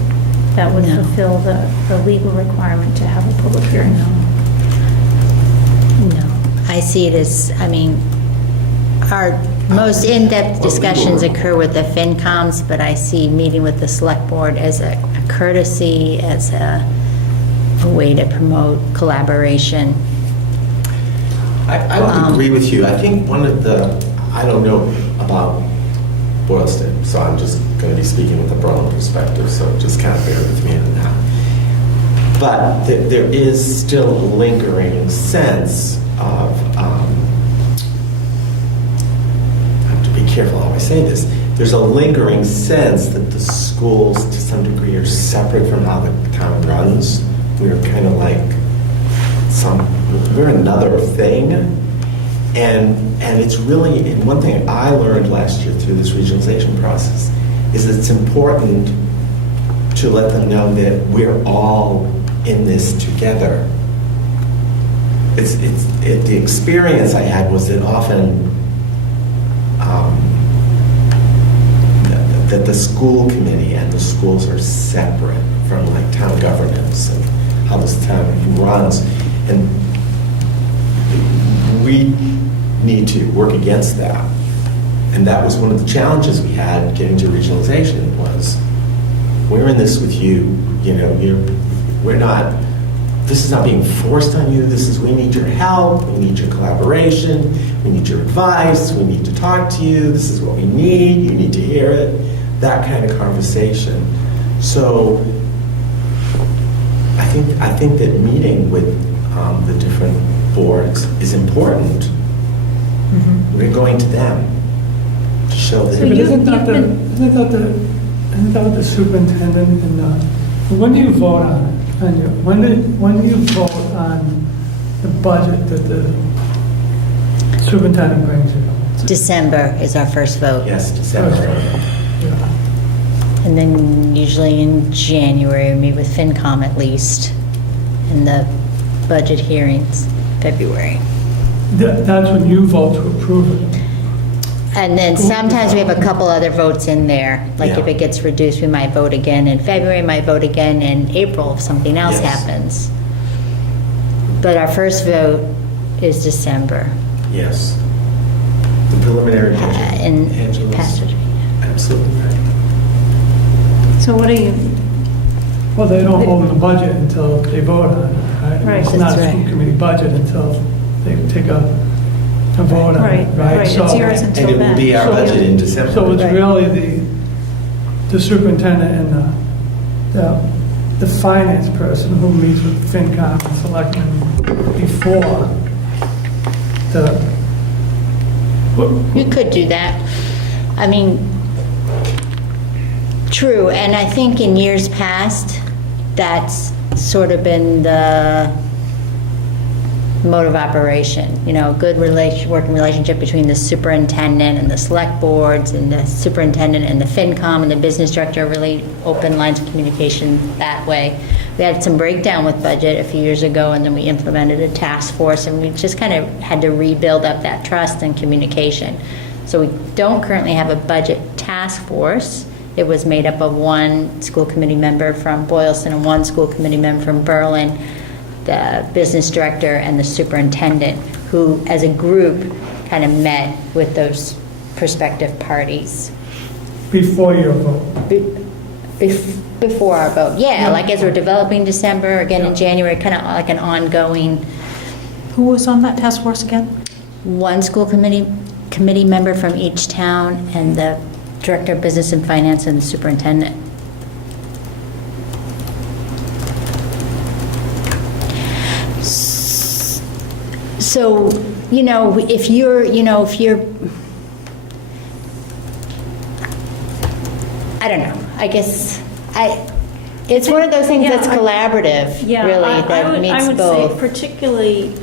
That would No. fulfill the legal requirement to have a public hearing? No. I see it as, I mean, our most in-depth discussions occur with the FinComs, but I see meeting with the select board as a courtesy, as a way to promote collaboration. I would agree with you. I think one of the, I don't know about Boylston, so I'm just going to be speaking with a Berlin perspective, so just kind of bear with me on that. But there is still a lingering sense of, I have to be careful how I say this, there's a lingering sense that the schools to some degree are separate from how the town runs. We're kind of like we're another thing. And it's really, and one thing I learned last year through this regionalization process is it's important to let them know that we're all in this together. The experience I had was that often that the school committee and the schools are separate from like town governance and how this town runs. And we need to work against that. And that was one of the challenges we had getting to regionalization was, we're in this with you, we're not, this is not being forced on you, this is, we need your help, we need your collaboration, we need your advice, we need to talk to you, this is what we need, you need to hear it, that kind of conversation. So I think that meeting with the different boards is important. We're going to them to show But them. isn't that the superintendent and when do you vote on it? When do you vote on the budget that the superintendent brings you? December is our first vote. Yes, December. Yeah. And then usually in January, we meet with FinCom at least, and the budget hearings, February. That's when you vote to approve it. And then sometimes we have a couple other votes in there. Like if Yeah. it gets reduced, we might vote again in February, might vote again in April if something else Yes. happens. But our first vote is December. Yes. The preliminary budget. And Angela's passage. absolutely right. So what are you, Well, they don't hold the budget until they vote on it, right? Right. It's not That's a right. school committee budget until they take a to vote on it, right? Right, So- it's yours And until it will be then. our budget in December. So it's Right. really the superintendent and the finance person who meets with FinCom and selectmen before the, You could do that. I mean, true, and I think in years past, that's sort of been the mode of operation, good working relationship between the superintendent and the select boards, and the superintendent and the FinCom and the business director, really open lines of communication that way. We had some breakdown with budget a few years ago, and then we implemented a task force, and we just kind of had to rebuild up that trust and communication. So we don't currently have a budget task force. It was made up of one school committee member from Boylston and one school committee member from Berlin, the business director and the superintendent, who as a group kind of met with those prospective parties before your vote. before our vote. Yeah, like as we're developing December, again in January, kind of like an ongoing, Who was on that task force again? one school committee member from each town, and the director of business and finance and the superintendent. So, if you're, I don't know, I guess, it's one of those things that's collaborative, Yeah, really, I that would meets say both. particularly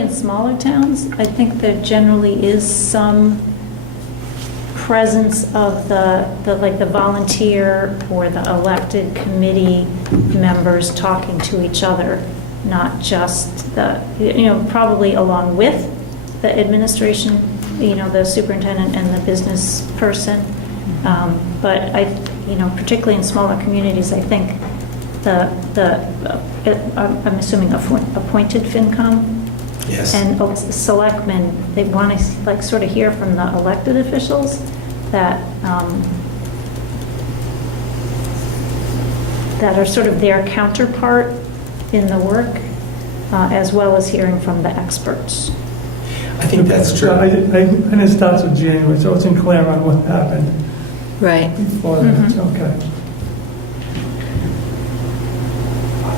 in smaller towns, I think there generally is some presence of the volunteer or the elected committee members talking to each other, not just probably along with the administration, the superintendent and the business person. But particularly in smaller communities, I think I'm assuming appointed FinCom Yes. and selectmen, they want to sort of hear from the elected officials that that are sort of their counterpart in the work, as well as hearing from the experts. I think that's true. And it starts with January, so it's unclear on what happened Right. before that, okay.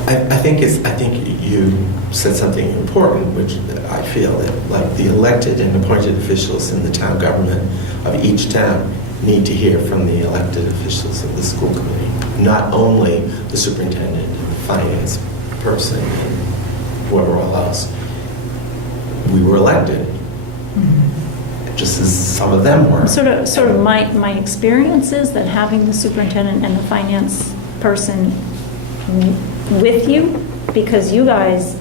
I think you said something important, which I feel that, like, the elected and appointed officials in the town government of each town need to hear from the elected officials of the school committee, not only the superintendent and the finance person and whoever else. We were elected, just as some of them were. Sort of my experience is that having the superintendent and the finance person with you, because you guys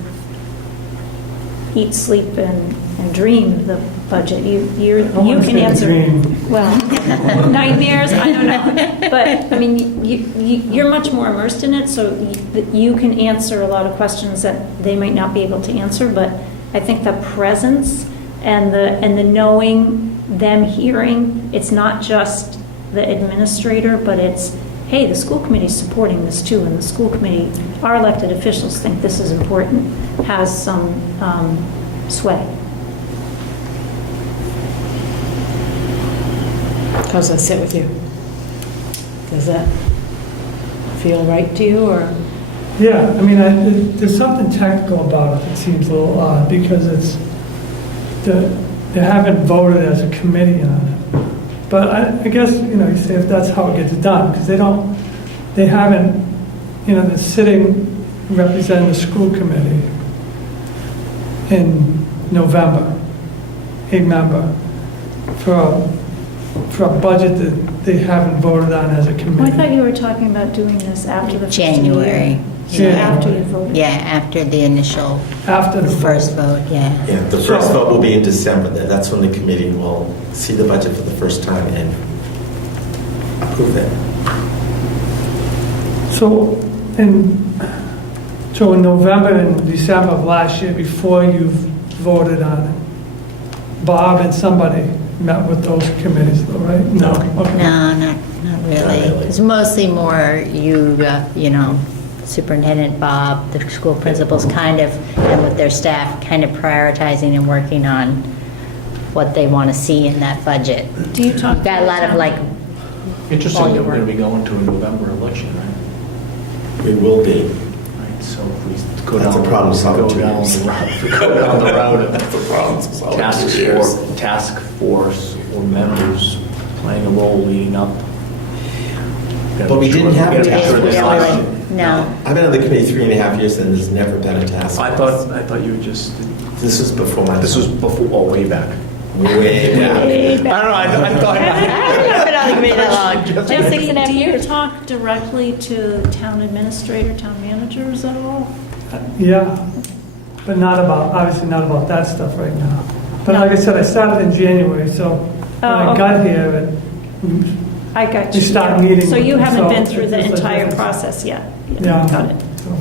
eat, sleep, and dream the budget. You can answer. Well, nightmares, I don't know. But, I mean, you're much more immersed in it, so you can answer a lot of questions that they might not be able to answer. But I think the presence and the knowing, them hearing, it's not just the administrator, but it's, hey, the school committee's supporting this too, and the school committee, our elected officials think this is important, has some sway. How's that sit with you? Does that feel right to you, or? Yeah, I mean, there's something technical about it that seems a little odd, because they haven't voted as a committee on it. But I guess, you say if that's how it gets done, because they haven't, they're sitting representing the school committee in November, a member, for a budget that they haven't voted on as a committee. Well, I thought you were talking about doing this after the first of the January. year. January. After you voted. Yeah, after the initial After the first vote, yeah. Yeah, the first vote will be in December. That's when the committee will see the budget for the first time and approve it. So in November and December of last year, before you voted on it, Bob and somebody met with those committees, though, right? No. Okay. No, not really. really. It's mostly more you Superintendent Bob, the school principals kind of, and with their staff, kind of prioritizing and working on what they want to see in that budget. Do you talk? We've got a lot of like, Interesting All that your we're going to work. be going to a November election, right? We will be. Right, so if we go That's down, a problem solved go in 2 down years. the route, go down the route of That's the problem. solved in 2 years. task force or members playing a role leading up. Gotta But we make sure- didn't have gotta a make task sure force. this really, election- no. I've been on the committee 3.5 years and there's never been a task. I force. thought you were just, This was before my. this was before, oh, way back. Way back. I don't know, I thought. I've been on the committee that long. Just Just 6.5 do you years. talk directly to town administrator, town managers at all? Yeah, but not about, obviously not about that stuff right now. But like I said, I started in January, so when Oh, I got here, and I got We you. start meeting So with you them, haven't so been through the it's just a entire difference. process yet? yeah. Got it. So,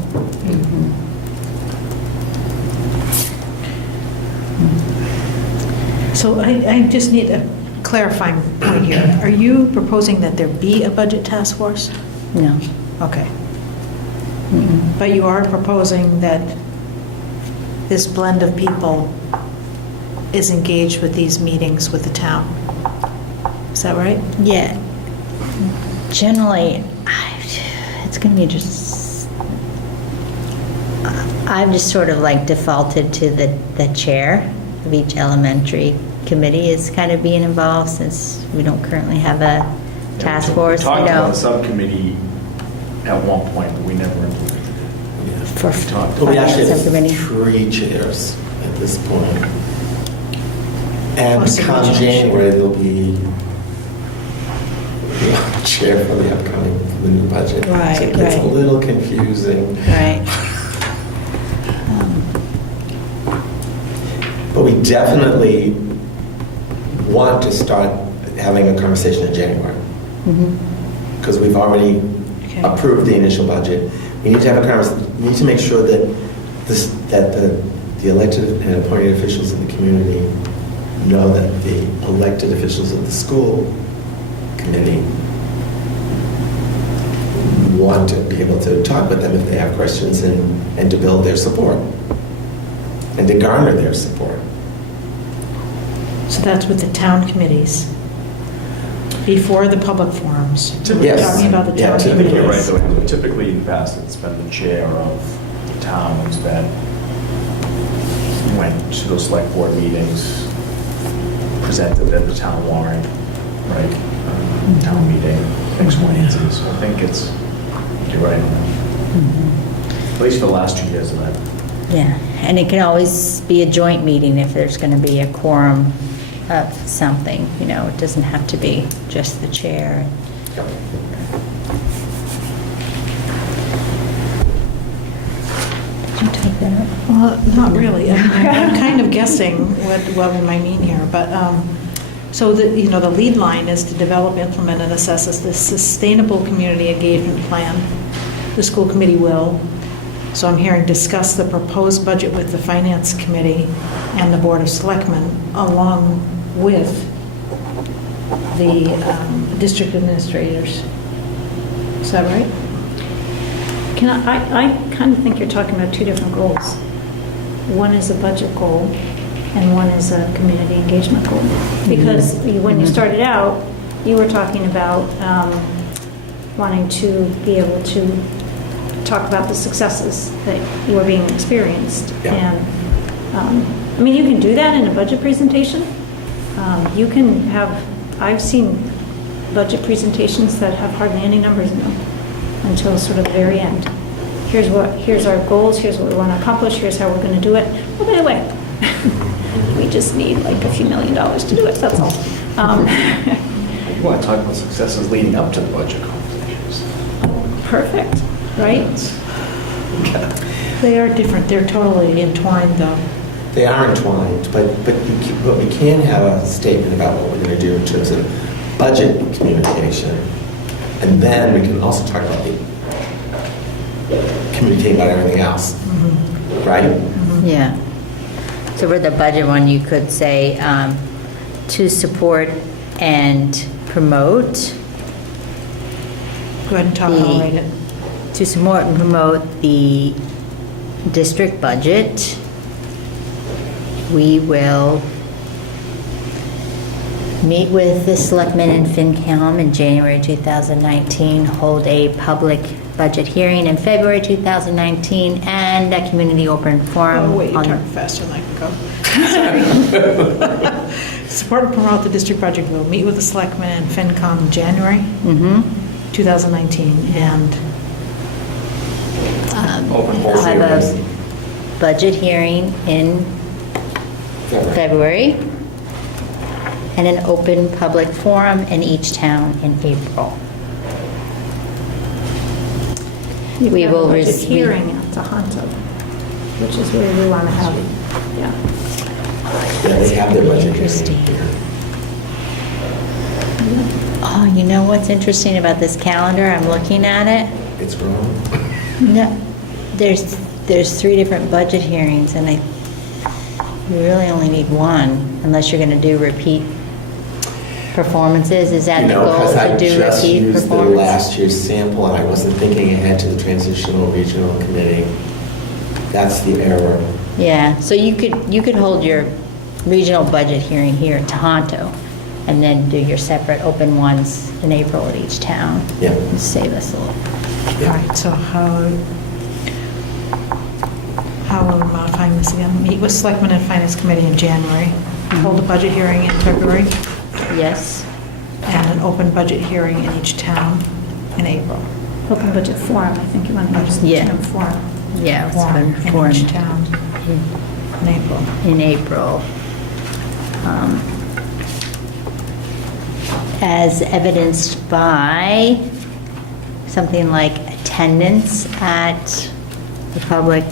So I just need a clarifying point here. Are you proposing that there be a budget task force? No. Okay. But you are proposing that this blend of people is engaged with these meetings with the town? Is that right? Yeah. Generally, it's going to be just, I've just sort of like defaulted to the chair of each elementary committee is kind of being involved since we don't currently have a task force, We talked you about know. a subcommittee at one point, but we never implemented it. For But we actually subcommittee. have 3 chairs at this point. And Plus come origination. January, there'll be a chair for the upcoming, for the new budget. Right, So it gets a right. little confusing. Right. But we definitely want to start having a conversation in January. Because we've already Okay. approved the initial budget. We need to have a conversation, we need to make sure that the elected and appointed officials in the community know that the elected officials of the school committee want to be able to talk with them if they have questions and to build their support and to garner their support. So that's with the town committees, before the public forums. We're Yes. talking about the Yeah, town typically, You're committees. right, though. Typically in the past, it's been the chair of the towns that went to those select board meetings, presented at the town warrant, right? Town meeting, X, Y, and Z. So I think you're right on that. At least for the last 2 years of that. Yeah, and it can always be a joint meeting if there's going to be a quorum of something, you know, it doesn't have to be just the chair. Did you take that up? Well, not really. I'm kind of guessing what we might mean here, but, so the lead line is to develop, implement, and assess the sustainable community engagement plan. The school committee will. So I'm hearing discuss the proposed budget with the finance committee and the board of selectmen, along with the district administrators. Is that right? I kind of think you're talking about two different goals. One is a budget goal, and one is a community engagement goal. Because when you started out, you were talking about wanting to be able to talk about the successes that were being experienced. Yeah. And, I mean, you can do that in a budget presentation. You can have, I've seen budget presentations that have hardly any numbers in them until sort of the very end. Here's our goals, here's what we want to accomplish, here's how we're going to do it. Oh, by the way, we just need like a few $1 million to do it, that's all. You want to talk about successes leading up to the budget conversations. Perfect, right? They are different. They're totally entwined, though. They are entwined, but we can have a statement about what we're going to do in terms of budget communication. And then we can also talk about communicating about everything else, right? Yeah. So for the budget one, you could say to support and promote Go ahead and talk, I'll write it. to support and promote the district budget, we will meet with the selectmen in FinCom in January 2019, hold a public budget hearing in February 2019, and a community open forum. Oh, wait, you're on- talking faster than I can go. Support and promote the district budget. We'll meet with the selectmen and FinCom in January Mhm. 2019, and We'll have a budget hearing in February, and an open public forum in each town in April. You We have will a budget receive- hearing at Tohoto, which is where we want to have, yeah. Yeah, they have their budget Interesting. here. Oh, you know what's interesting about this calendar? I'm looking at it. It's wrong. No, there's 3 different budget hearings, and we really only need one, unless you're going to do repeat performances. Is that You the know, goal, because I to do just repeat used the performance? last year's sample, and I wasn't thinking ahead to the transitional regional committee. That's the error. Yeah, so you could hold your regional budget hearing here at Tohoto, and then do your separate open ones in April at each town. Yeah. And save us a little. all right, so how are we modifying this again? Meet with selectmen and finance committee in January, hold a budget hearing in February, Yes? and an open budget hearing in each town in April. Open budget forum, I think you want to use the Yeah. term forum. Yeah, it's Forum been in formed each town in April. in April. As evidenced by something like attendance at the public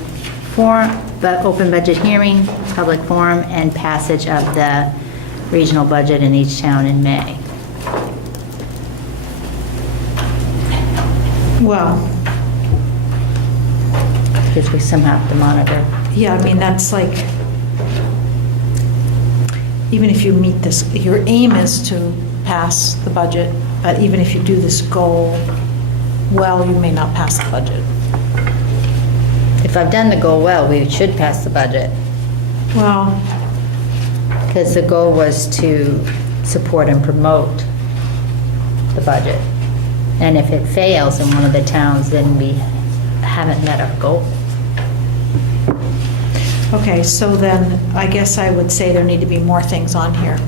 forum, but open budget hearing, public forum, and passage of the regional budget in each town in May. Well, Because we somehow have to monitor. yeah, I mean, that's like, even if you meet this, your aim is to pass the budget, but even if you do this goal well, you may not pass the budget. If I've done the goal well, we should pass the budget. Well, Because the goal was to support and promote the budget. And if it fails in one of the towns, then we haven't met our goal. okay, so then I guess I would say there need to be more things on here.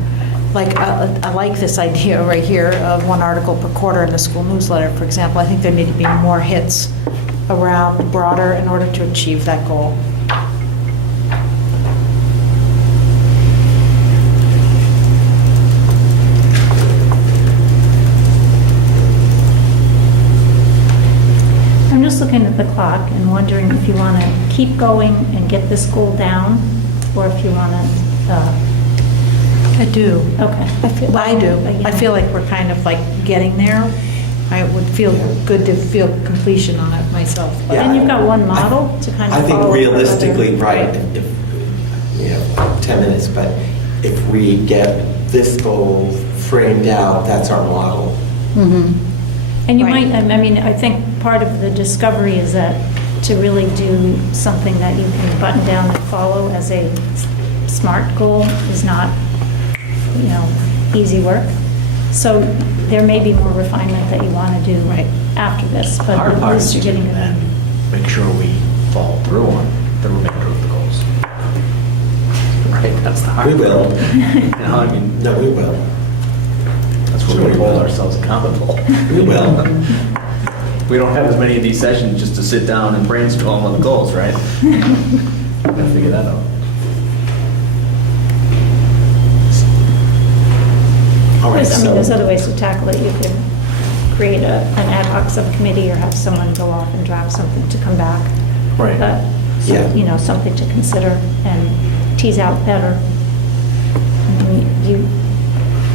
Like, I like this idea right here of 1 article per quarter in the school newsletter, for example. I think there need to be more hits around broader in order to achieve that goal. I'm just looking at the clock and wondering if you want to keep going and get this goal down, or if you want to, I do. okay. I do. I feel like we're kind of like getting there. I would feel good to feel completion on it myself. but- Yeah. And you've got one model to kind of I think follow. realistically, further. right, if, we have 10 minutes, but if we get this goal framed out, that's our model. And you Right. might, I mean, I think part of the discovery is that to really do something that you can button down and follow as a SMART goal is not, you know, easy work. So there may be more refinement that you want to do Right. after this, but Hard at part least is you're to getting it then done. make sure we follow through on the remainder of the goals. Right, that's the hard We part. will. You know, I mean, No, we will. that's where we hold ourselves accountable. We will. We don't have as many of these sessions just to sit down and brainstorm on the goals, right? Gotta figure that out. All right, I mean, there's so, other ways to tackle it. You could create an ad hoc subcommittee or have someone go off and draft something to come back. Right. But, Yeah. you know, something to consider and tease out better. I mean,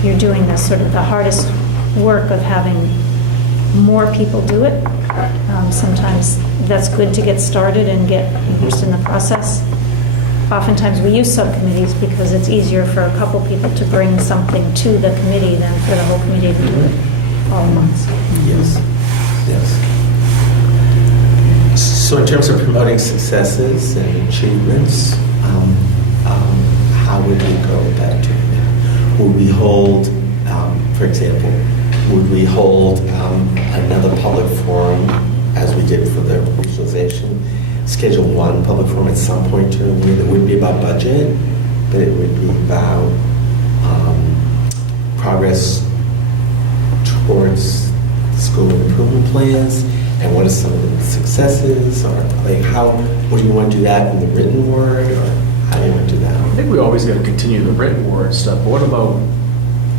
you're doing this sort of the hardest work of having more people do it. Sometimes that's good to get started and get immersed in the process. Oftentimes, we use subcommittees because it's easier for a couple people to bring something to the committee than for the whole committee to do it all at once. yes, yes. So in terms of promoting successes and achievements, how would we go about doing that? Would we hold, for example, would we hold another public forum as we did for the regionalization? Schedule one public forum at some point during the year that wouldn't be about budget, but it would be about progress towards school improvement plans, and what are some of the successes, or like what do you want to do that in the written word, or how do you want to do I that? think we always got to continue the written word stuff. But what about,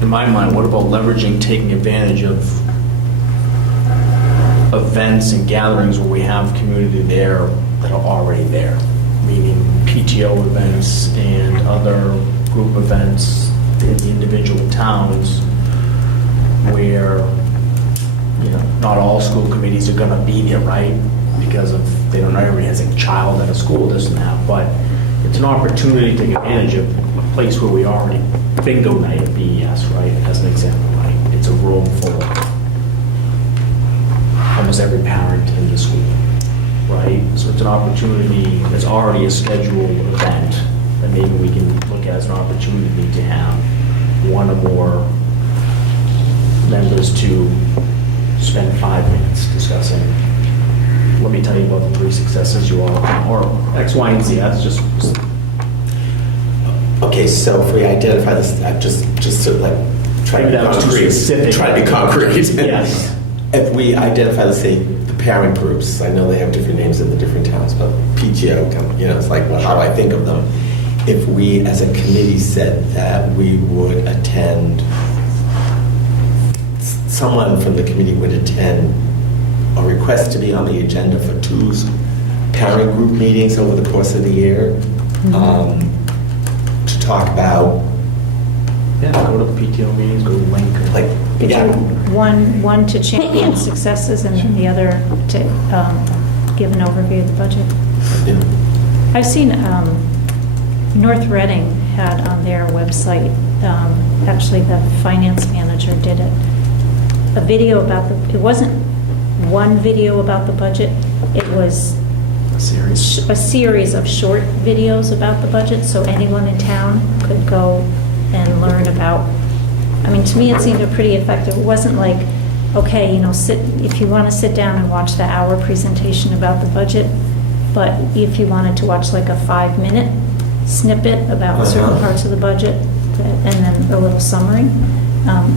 in my mind, what about leveraging, taking advantage of events and gatherings where we have community there that are already there? Meaning PTO events and other group events in the individual towns where, you know, not all school committees are going to be there, right? Because they don't know everybody has a child at a school, this and that, but it's an opportunity to take advantage of a place where we already, bingo night at BES, right, as an example, right? It's a room full of almost every parent in the school, right? So it's an opportunity, there's already a scheduled event that maybe we can look at as an opportunity to have one or more members to spend 5 minutes discussing, let me tell you about the 3 successes you all, or X, Y, and Z. That's just, Okay, so if we identify this, just to like try to Maybe be that was too concrete, specific. try to be concrete. Yes. If we identify, let's say, the parent groups, I know they have different names in the different towns, but PTO, you know, it's like, well, how do I think of them? If we, as a committee, said that we would attend, someone from the committee would attend a request to be on the agenda for 2 parent group meetings over the course of the year, to talk about, yeah, go to the PTO meetings, go to Link. like, yeah, One to champion successes and the other to give an overview of the budget. you know, I've seen North Reading had on their website, actually the finance manager did it, a video about it wasn't one video about the budget, it was Series. a series of short videos about the budget, so anyone in town could go and learn about. I mean, to me, it seemed pretty effective. It wasn't like, okay, you know, if you want to sit down and watch the hour presentation about the budget, but if you wanted to watch like a 5-minute snippet about certain parts of the budget, and then a little summary,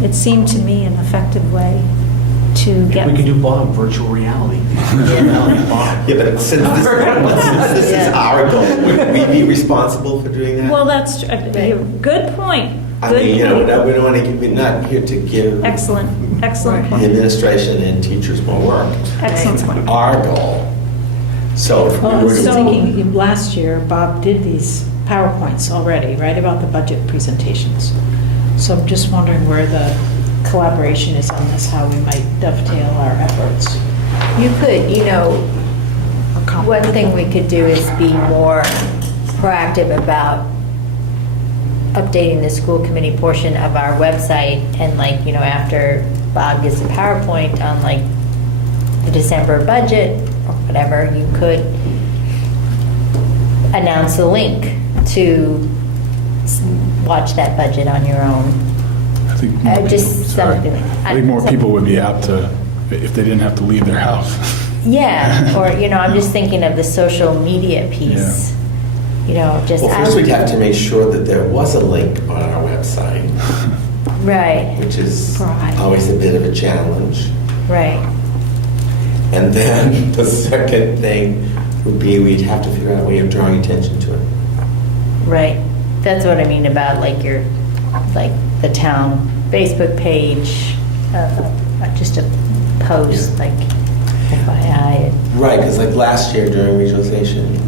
it seemed to me an effective way to get. We can do Bob, virtual reality. yeah, but since this is our goal, would we be responsible for doing that? Well, that's good point. I Good mean, you know, point. we don't want to, we're not here to give Excellent the point. administration and teachers more work. Excellent It's point. our goal. So if we Well, I were was to, thinking, last year, Bob did these PowerPoints already, right, about the budget presentations. So I'm just wondering where the collaboration is on this, how we might dovetail our efforts. You could, you know, one thing we could do is be more proactive about updating the school committee portion of our website, and like, you know, after Bob gives a PowerPoint on like the December budget or whatever, you could announce the link to watch that budget on your own. I think more people- Just sorry. something. I think more people would be apt to, if they didn't have to leave their house. Yeah, or, you know, I'm just thinking of the social media piece. You know, just. well, first we'd have to make sure that there was a link on our website, Right, which is Right. always a bit of a challenge. right. And then the second thing would be we'd have to figure out a way of drawing attention to it. Right. That's what I mean about like like the town Facebook page, just a post, like FYI. Right, because like last year during regionalization,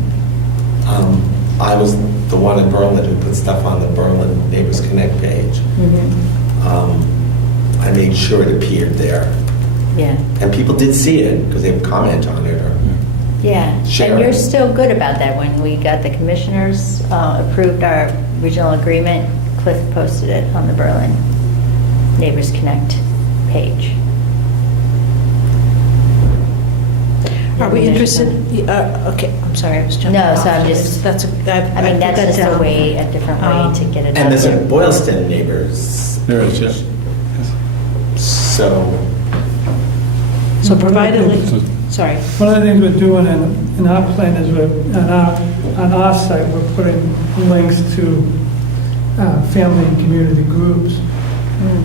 I was the one in Berlin who put stuff on the Berlin Neighbors Connect page. I made sure it appeared there. Yeah, And people did see it because they would comment on it or yeah. Share And it. you're still good about that. When we got the commissioners approved our regional agreement, Cliff posted it on the Berlin Neighbors Connect page. Are we interested, okay, I'm sorry, I was jumping No, off. so I'm just- That's, I mean, that's just a way, a different way to get it And out there's a there. Boylston Neighbors. There is, yeah. So, So provided, So- sorry. One of the things we're doing in our plan is on our site, we're putting links to family and community groups.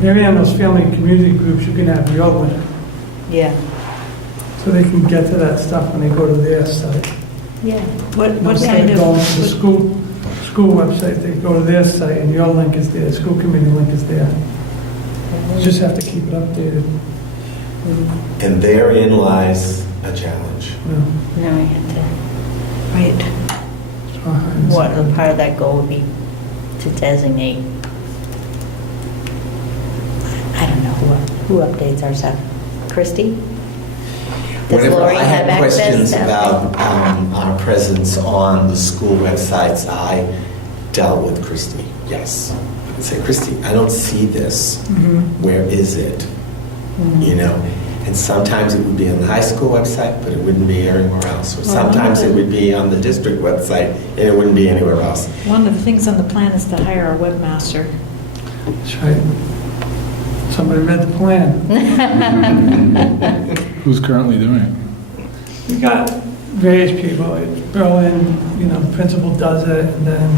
Maybe on those family and community groups, you can have yoga, Yeah, so they can get to that stuff when they go to their site. yeah. What Instead kind of going to the of, school website, they go to their site, and your link is there, school committee link is there. You just have to keep it updated. and therein lies a challenge. you know. Now we have to, right, what, a part of that goal would be to designate, I don't know, who updates our stuff? Christie? Does Whenever Lori I have had access questions to about our presence on the school websites, I dealt with Christie, yes. I'd say, Christie, I don't see this. Where is it? You know? And sometimes it would be on the high school website, but it wouldn't be anywhere else. Or sometimes it would be on the district website, and it wouldn't be anywhere else. one of the things on the plan is to hire a webmaster. That's right. Somebody read the plan. Who's currently doing it? We got various people, like Berlin, the principal does it, and then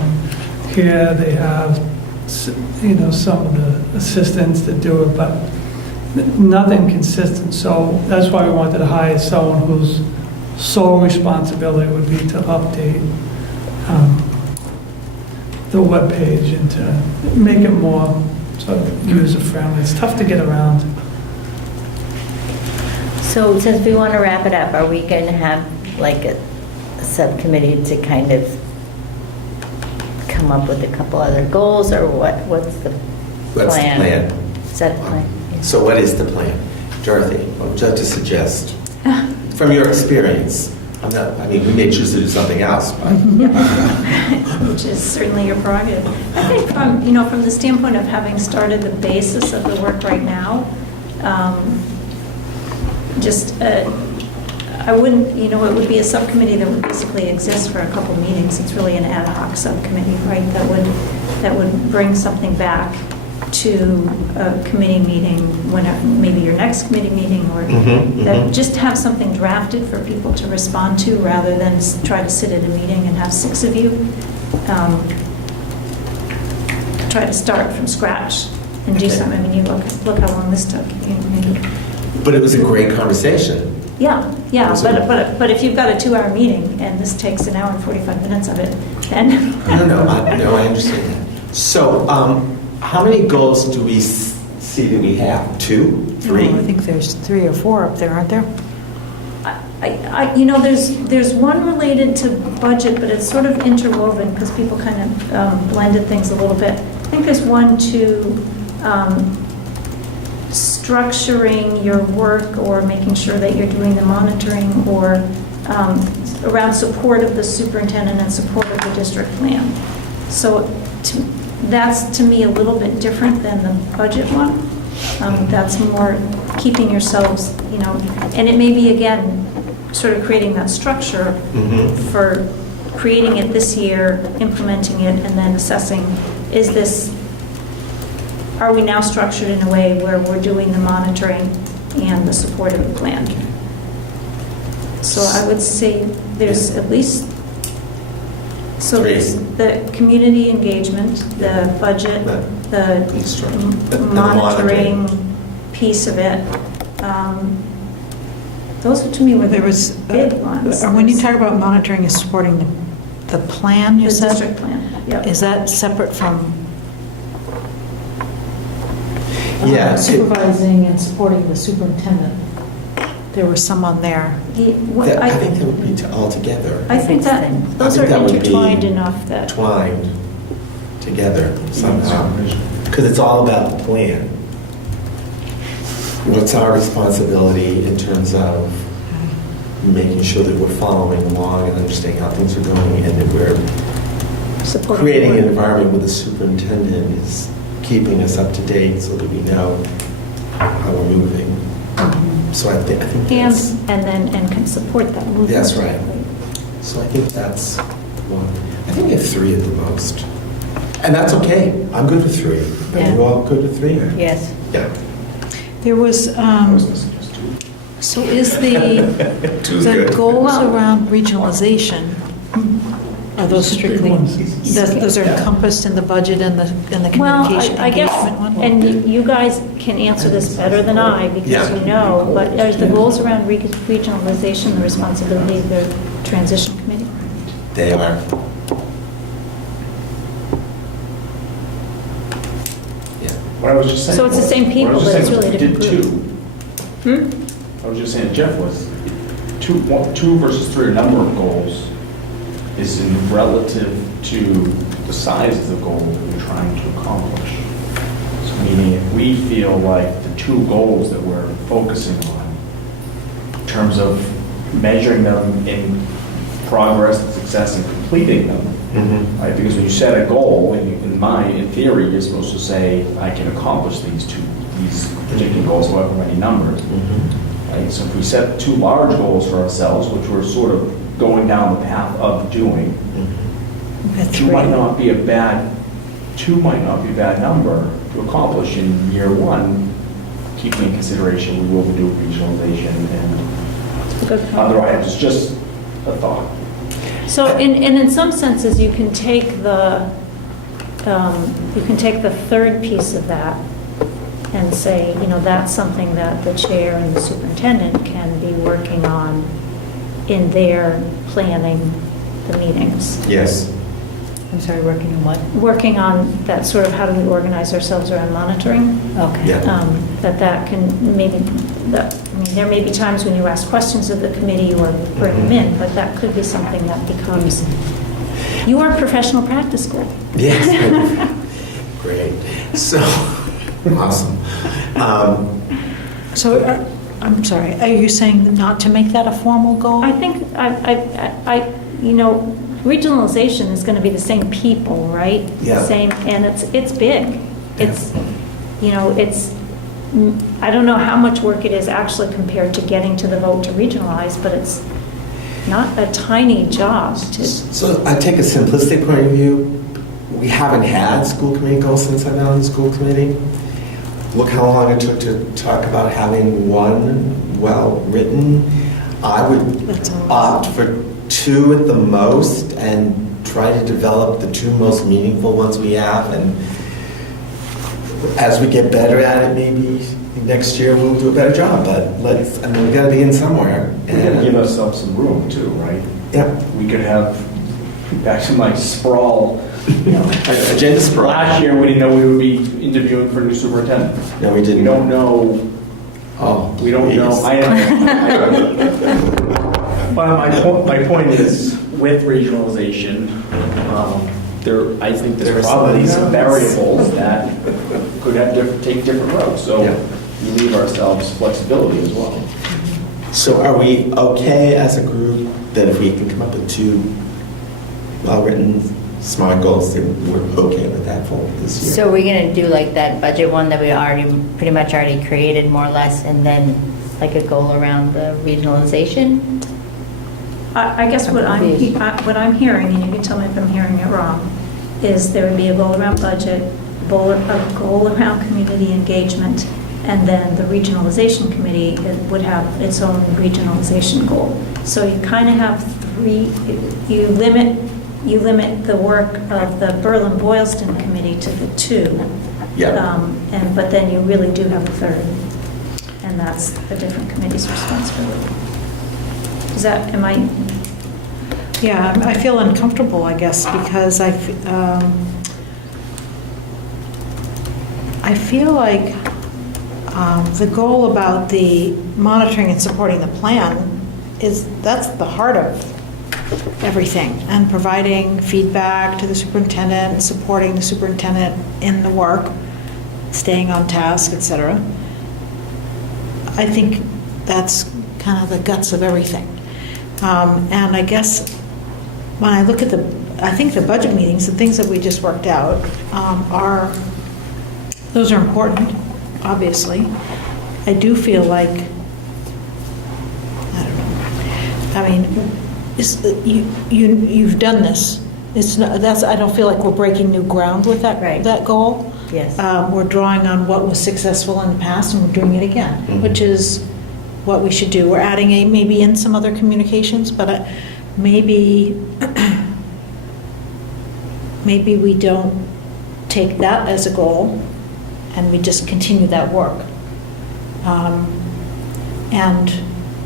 here they have, some of the assistants that do it, but nothing consistent. So that's why we wanted to hire someone whose sole responsibility would be to update the webpage and to make it more sort of user-friendly. It's tough to get around. So since we want to wrap it up, are we going to have like a subcommittee to kind of come up with a couple other goals, or what's the What's the plan? plan? Is that the plan? So what is the plan? Dorothy, what would you like to suggest? From your experience, we may choose to do something else, but Which is certainly your prerogative. I think from the standpoint of having started the basis of the work right now, I wouldn't, it would be a subcommittee that would basically exist for a couple meetings. It's really an ad hoc subcommittee, right? That would bring something back to a committee meeting, whenever, maybe your next committee meeting, or that just have something drafted for people to respond to, rather than try to sit at a meeting and have 6 of you try to start from scratch and do Okay. something. I mean, you look how long this took. but it was a great conversation. Yeah, So- but if you've got a 2-hour meeting and this takes an hour and 45 minutes of it, then No, I understand that. So, how many goals do we see that we have? 2, 3? I think there's 3 or 4 up there, aren't there? there's one related to budget, but it's sort of interwoven because people kind of blended things a little bit. I think there's one to structuring your work, or making sure that you're doing the monitoring, or around support of the superintendent and support of the district plan. So that's to me a little bit different than the budget one. That's more keeping yourselves, and it may be, again, sort of creating that structure for creating it this year, implementing it, and then assessing, are we now structured in a way where we're doing the monitoring and the support of the plan? So I would say there's at least, so 3. there's the community engagement, the budget, the The monitoring piece of it. Those to me were There the was, big ones. when you talk about monitoring and supporting the plan, you The said? district plan, yep. Is that separate from, Yeah. supervising and supporting the superintendent? There were some on there. I think that would be all together, I think that, those I are think that would be intertwined enough that, twined together somehow. Because it's all about the plan. What's our responsibility in terms of making sure that we're following along and understanding how things are going, and that we're supporting. creating an the work. environment where the superintendent is keeping us up to date so that we know how we're moving. So I think And, that's, and can support that movement. That's right. so I think that's one. I think we have 3 at the most. And that's okay. I'm good with 3. Are Yeah. you all good with 3? Yes. Yeah. There was, so is Two's the good. goals around regionalization, are those strictly, those are encompassed in the budget and the Well, communication I guess, engagement one? and you guys can answer this better than I, because Yeah. you know, but are the goals around regionalization the responsibility of the transition committee? They are. Yeah. What I was just saying. So it's the same was- people, what I was but it's saying was really we different did 2. I was just saying, Jeff, was 2 versus 3, a number of goals is in relative to the size of the goal that we're trying to accomplish. So meaning, if we feel like the 2 goals that we're focusing on, in terms of measuring them in progress and success and completing them, Mhm. right? Because when you set a goal, in theory, you're supposed to say, I can accomplish these particular goals, however many numbers. Mhm. Right? So if we set 2 large goals for ourselves, which we're sort of going down the path of doing, Mhm. 2 might not be a bad number to accomplish in year 1, keeping in consideration we will be doing regionalization and Good point. other items, just a thought. So in some senses, you can take the third piece of that and say, that's something that the chair and the superintendent can be working on in their planning the meetings. Yes. I'm sorry, working on what? Working on that sort of how do we organize ourselves around monitoring? Okay. Yeah. That can maybe, there may be times when you ask questions of the committee or bring them in, but that could be something that becomes your professional practice goal. Yes. Great. So, awesome. So, I'm sorry, are you saying not to make that a formal goal? I think, regionalization is going to be the same people, right? Yeah. Same, and it's big. It's, I don't know how much work it is actually compared to getting to the vote to regionalize, but it's not a tiny job to, So I take a simplistic point of view. We haven't had school committee goals since I've been on the school committee. Look how long it took to talk about having one well-written. I would That's all. opt for 2 at the most and try to develop the 2 most meaningful ones we have. And as we get better at it, maybe next year we'll do a better job. But we got to begin somewhere. We gotta give ourselves some room too, right? Yeah. We could have, back to my sprawl, Agenda sprawl. last year, we didn't know we would be interviewing for a new superintendent. No, we didn't. We don't know, Oh, we don't know. But my point is, with regionalization, I think There are there's some probably some unknowns. variables that could take different roads. So Yeah. we leave ourselves flexibility as well. So are we okay as a group that if we can come up with 2 well-written, smart goals, then we're okay with that for this year? So we're going to do like that budget one that we pretty much already created more or less, and then like a goal around the regionalization? I guess what I'm hearing, and you can tell me if I'm hearing it wrong, is there would be a goal around budget, a goal around community engagement, and then the regionalization committee would have its own regionalization goal. So you kind of have 3, you limit the work of the Berlin-Boylston committee to the 2. Yeah. But then you really do have a third, and that's a different committee's responsibility. Am I? Yeah, I feel uncomfortable, I guess, because I feel like the goal about the monitoring and supporting the plan that's the heart of everything, and providing feedback to the superintendent, supporting the superintendent in the work, staying on task, et cetera. I think that's kind of the guts of everything. And I guess when I look at I think the budget meetings, the things that we just worked out, those are important, obviously. I do feel like, I don't know, I mean, you've done this. It's not, I don't feel like we're breaking new ground with Right. that goal. Yes. We're drawing on what was successful in the past and we're doing it again, Mhm. which is what we should do. We're adding maybe in some other communications, but maybe we don't take that as a goal and we just continue that work. And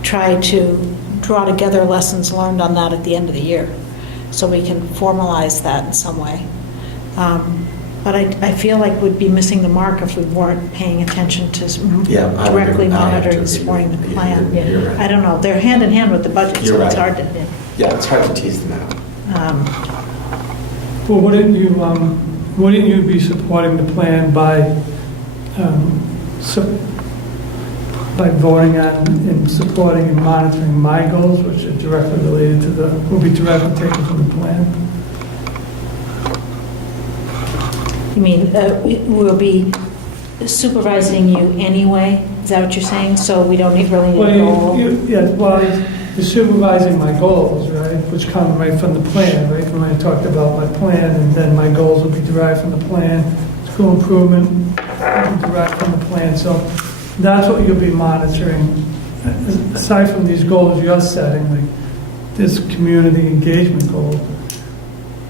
try to draw together lessons learned on that at the end of the year, so we can formalize that in some way. But I feel like we'd be missing the mark if we weren't paying attention to Yeah, I would directly agree. I have to monitoring and agree supporting the with you. plan. You're right. I don't know, they're hand in hand with the budget, You're so it's right. hard to. Yeah, it's hard to tease them out. Well, wouldn't you be supporting the plan by voting on and supporting and monitoring my goals, which are directly related to will be directly taken from the plan? You mean, we'll be supervising you anyway? Is that what you're saying? So we don't really need a goal? You're supervising my goals, right, which come right from the plan, right? When I talked about my plan, and then my goals will be derived from the plan. School improvement will be derived from the plan. So that's what you'll be monitoring. Aside from these goals you're setting, like this community engagement goal,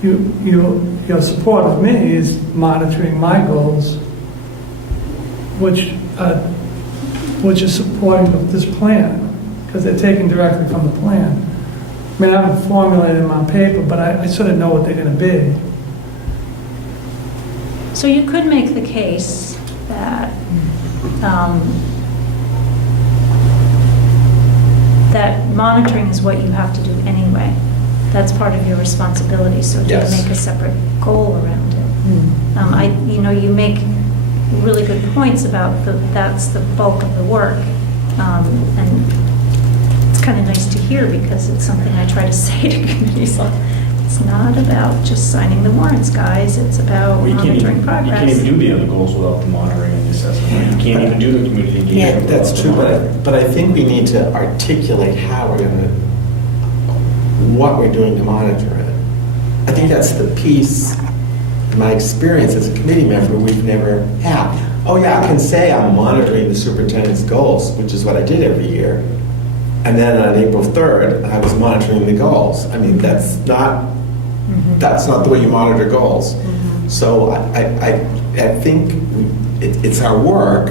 your support of me is monitoring my goals, which is supporting of this plan, because they're taken directly from the plan. I mean, I haven't formulated them on paper, but I sort of know what they're going to be. So you could make the case that that monitoring is what you have to do anyway. That's part of your responsibility, so to Yes. make a separate goal around it. You make really good points about that's the bulk of the work. And it's kind of nice to hear, because it's something I try to say to committees, like, it's not about just signing the warrants, guys, it's about You can't monitoring even progress. do the other goals without the monitoring and the assessment. Right? You can't even do the community engagement. without That's the true, monitoring. but I think we need to articulate what we're doing to monitor it. I think that's the piece, in my experience as a committee member, we've never had. Oh yeah, I can say I'm monitoring the superintendent's goals, which is what I did every year. And then on April 3rd, I was monitoring the goals. I mean, that's not the way you monitor goals. So I think it's our work,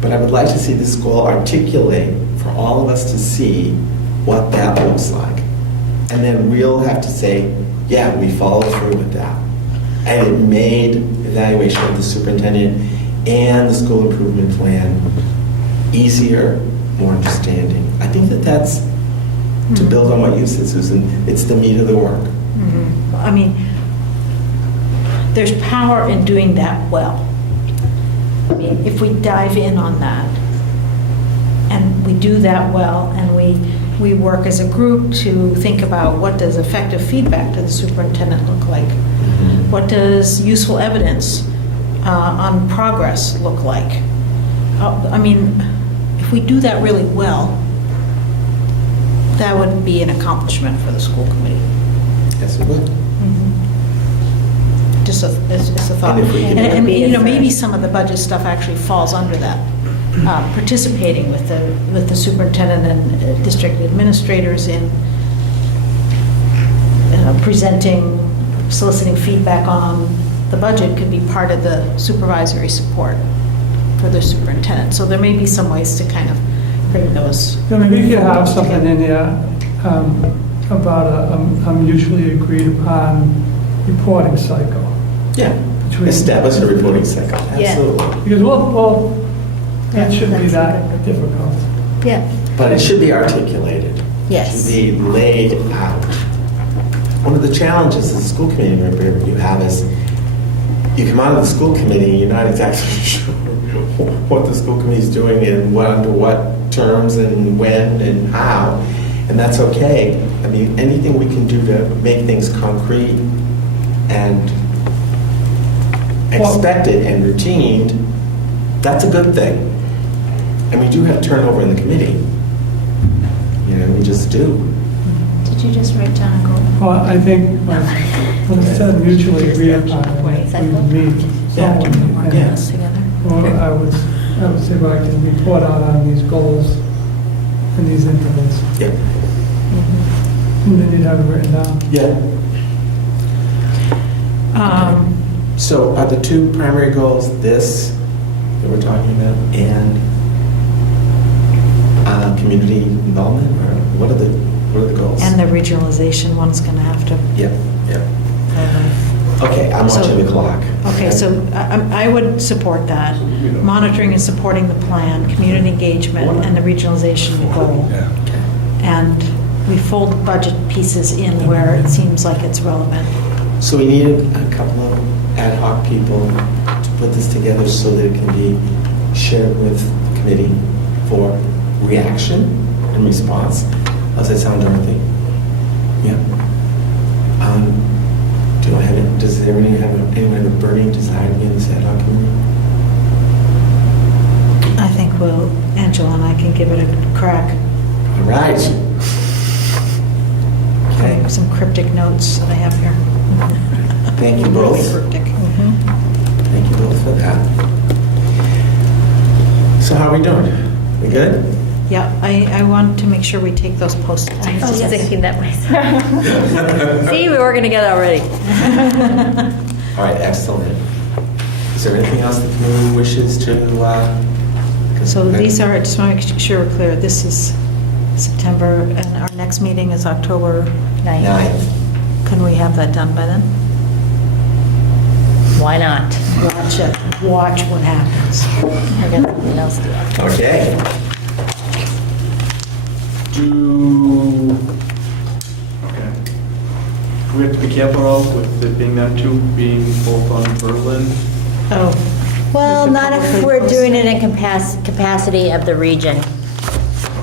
but I would like to see this goal articulate for all of us to see what that looks like. And then we'll have to say, yeah, we followed through with that. And it made evaluation of the superintendent and the school improvement plan easier, more understanding. I think that's, to build on what you said, Susan, it's the meat of the work. I mean, there's power in doing that well. I mean, if we dive in on that, and we do that well, and we work as a group to think about what does effective feedback to the superintendent look like? What does useful evidence on progress look like? I mean, if we do that really well, that would be an accomplishment for the school committee. Yes, it would. Just as a thought. And if we can- And, Be a maybe first. some of the budget stuff actually falls under that. Participating with the superintendent and district administrators in presenting, soliciting feedback on the budget could be part of the supervisory support for the superintendent. So there may be some ways to kind of bring those. Maybe you could have something in there about a mutually agreed upon reporting cycle. Yeah, Between- establish a reporting cycle, Yeah. absolutely. Because, well, that shouldn't be that difficult. Yeah. But it should be articulated. Yes. It should be laid out. One of the challenges as a school committee member you have is you come out of the school committee and you're not exactly sure what the school committee is doing and under what terms and when and how, and that's okay. I mean, anything we can do to make things concrete and expected and routined, that's a good thing. And we do have turnover in the committee. You know, we just do. Did you just write down a goal? Well, I think when it's said mutually agreed upon, we meet. Yeah. someone, and- Yes. Well, I would see if I can report out on these goals in these intervals. Yeah. And then you'd have it written down. Yeah. So are the two primary goals this that we're talking about and community involvement, or what are the goals? And the regionalization one's going to have to. Yeah, yeah. Okay, I'm So- watching the clock. Okay, so I would support that. Monitoring and supporting the plan, community engagement, and the regionalization goal. Yeah. And we fold the budget pieces in where it seems like it's relevant. So we needed a couple of ad hoc people to put this together so that it can be shared with the committee for reaction and response. How's that sound, Dorothy? Yeah. Does anyone have a burning desire to be in this ad hoc committee? I think Angela and I can give it a crack. All right. Okay. Some cryptic notes that I have here. Thank you both. Cryptic. Thank you both for that. So how are we doing? We good? Yeah, I want to make sure we take those post-its. I was just thinking that myself. See, we were going to get already. All right, excellent. Is there anything else the committee wishes to? So these are, I just want to make sure we're clear, this is September, and our next meeting is October 9th. 9th. Can we have that done by then? Why not? Watch it, watch what happens. I got something else to do. Okay. Okay. We have to be careful though with it being that too, being both on Berlin. Oh, Well, We could not if probably we're post doing it. it in capacity of the region.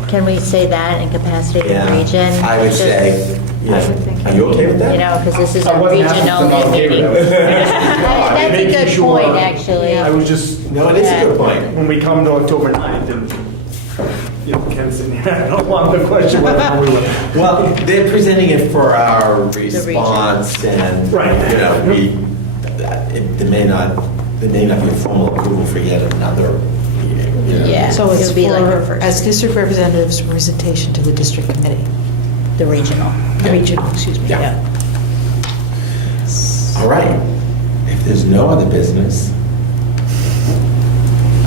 Can we say that, in capacity of the Yeah, region? I would Just- say, yeah. I would think- Are you okay with that? You know, because this is I a wasn't asking regional if I'm okay with meeting. that. That's a Making good sure. point, actually. I was just, No, it is a good point. when we come to October 9th and, you know, Ken's sitting here, I don't want the question whether we were. Well, they're presenting it for our response and, Right. you know, there may not be a formal approval for yet another meeting. you know. Yeah. so it's It'll be like our for, first. as district representatives, presentation to the district committee, The regional. the regional, excuse me. Yeah. All right. If there's no other business,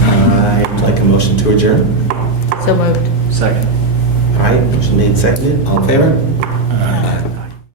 I'd like a motion to adjourn. So moved. Second. All right, motion made, seconded. All in favor?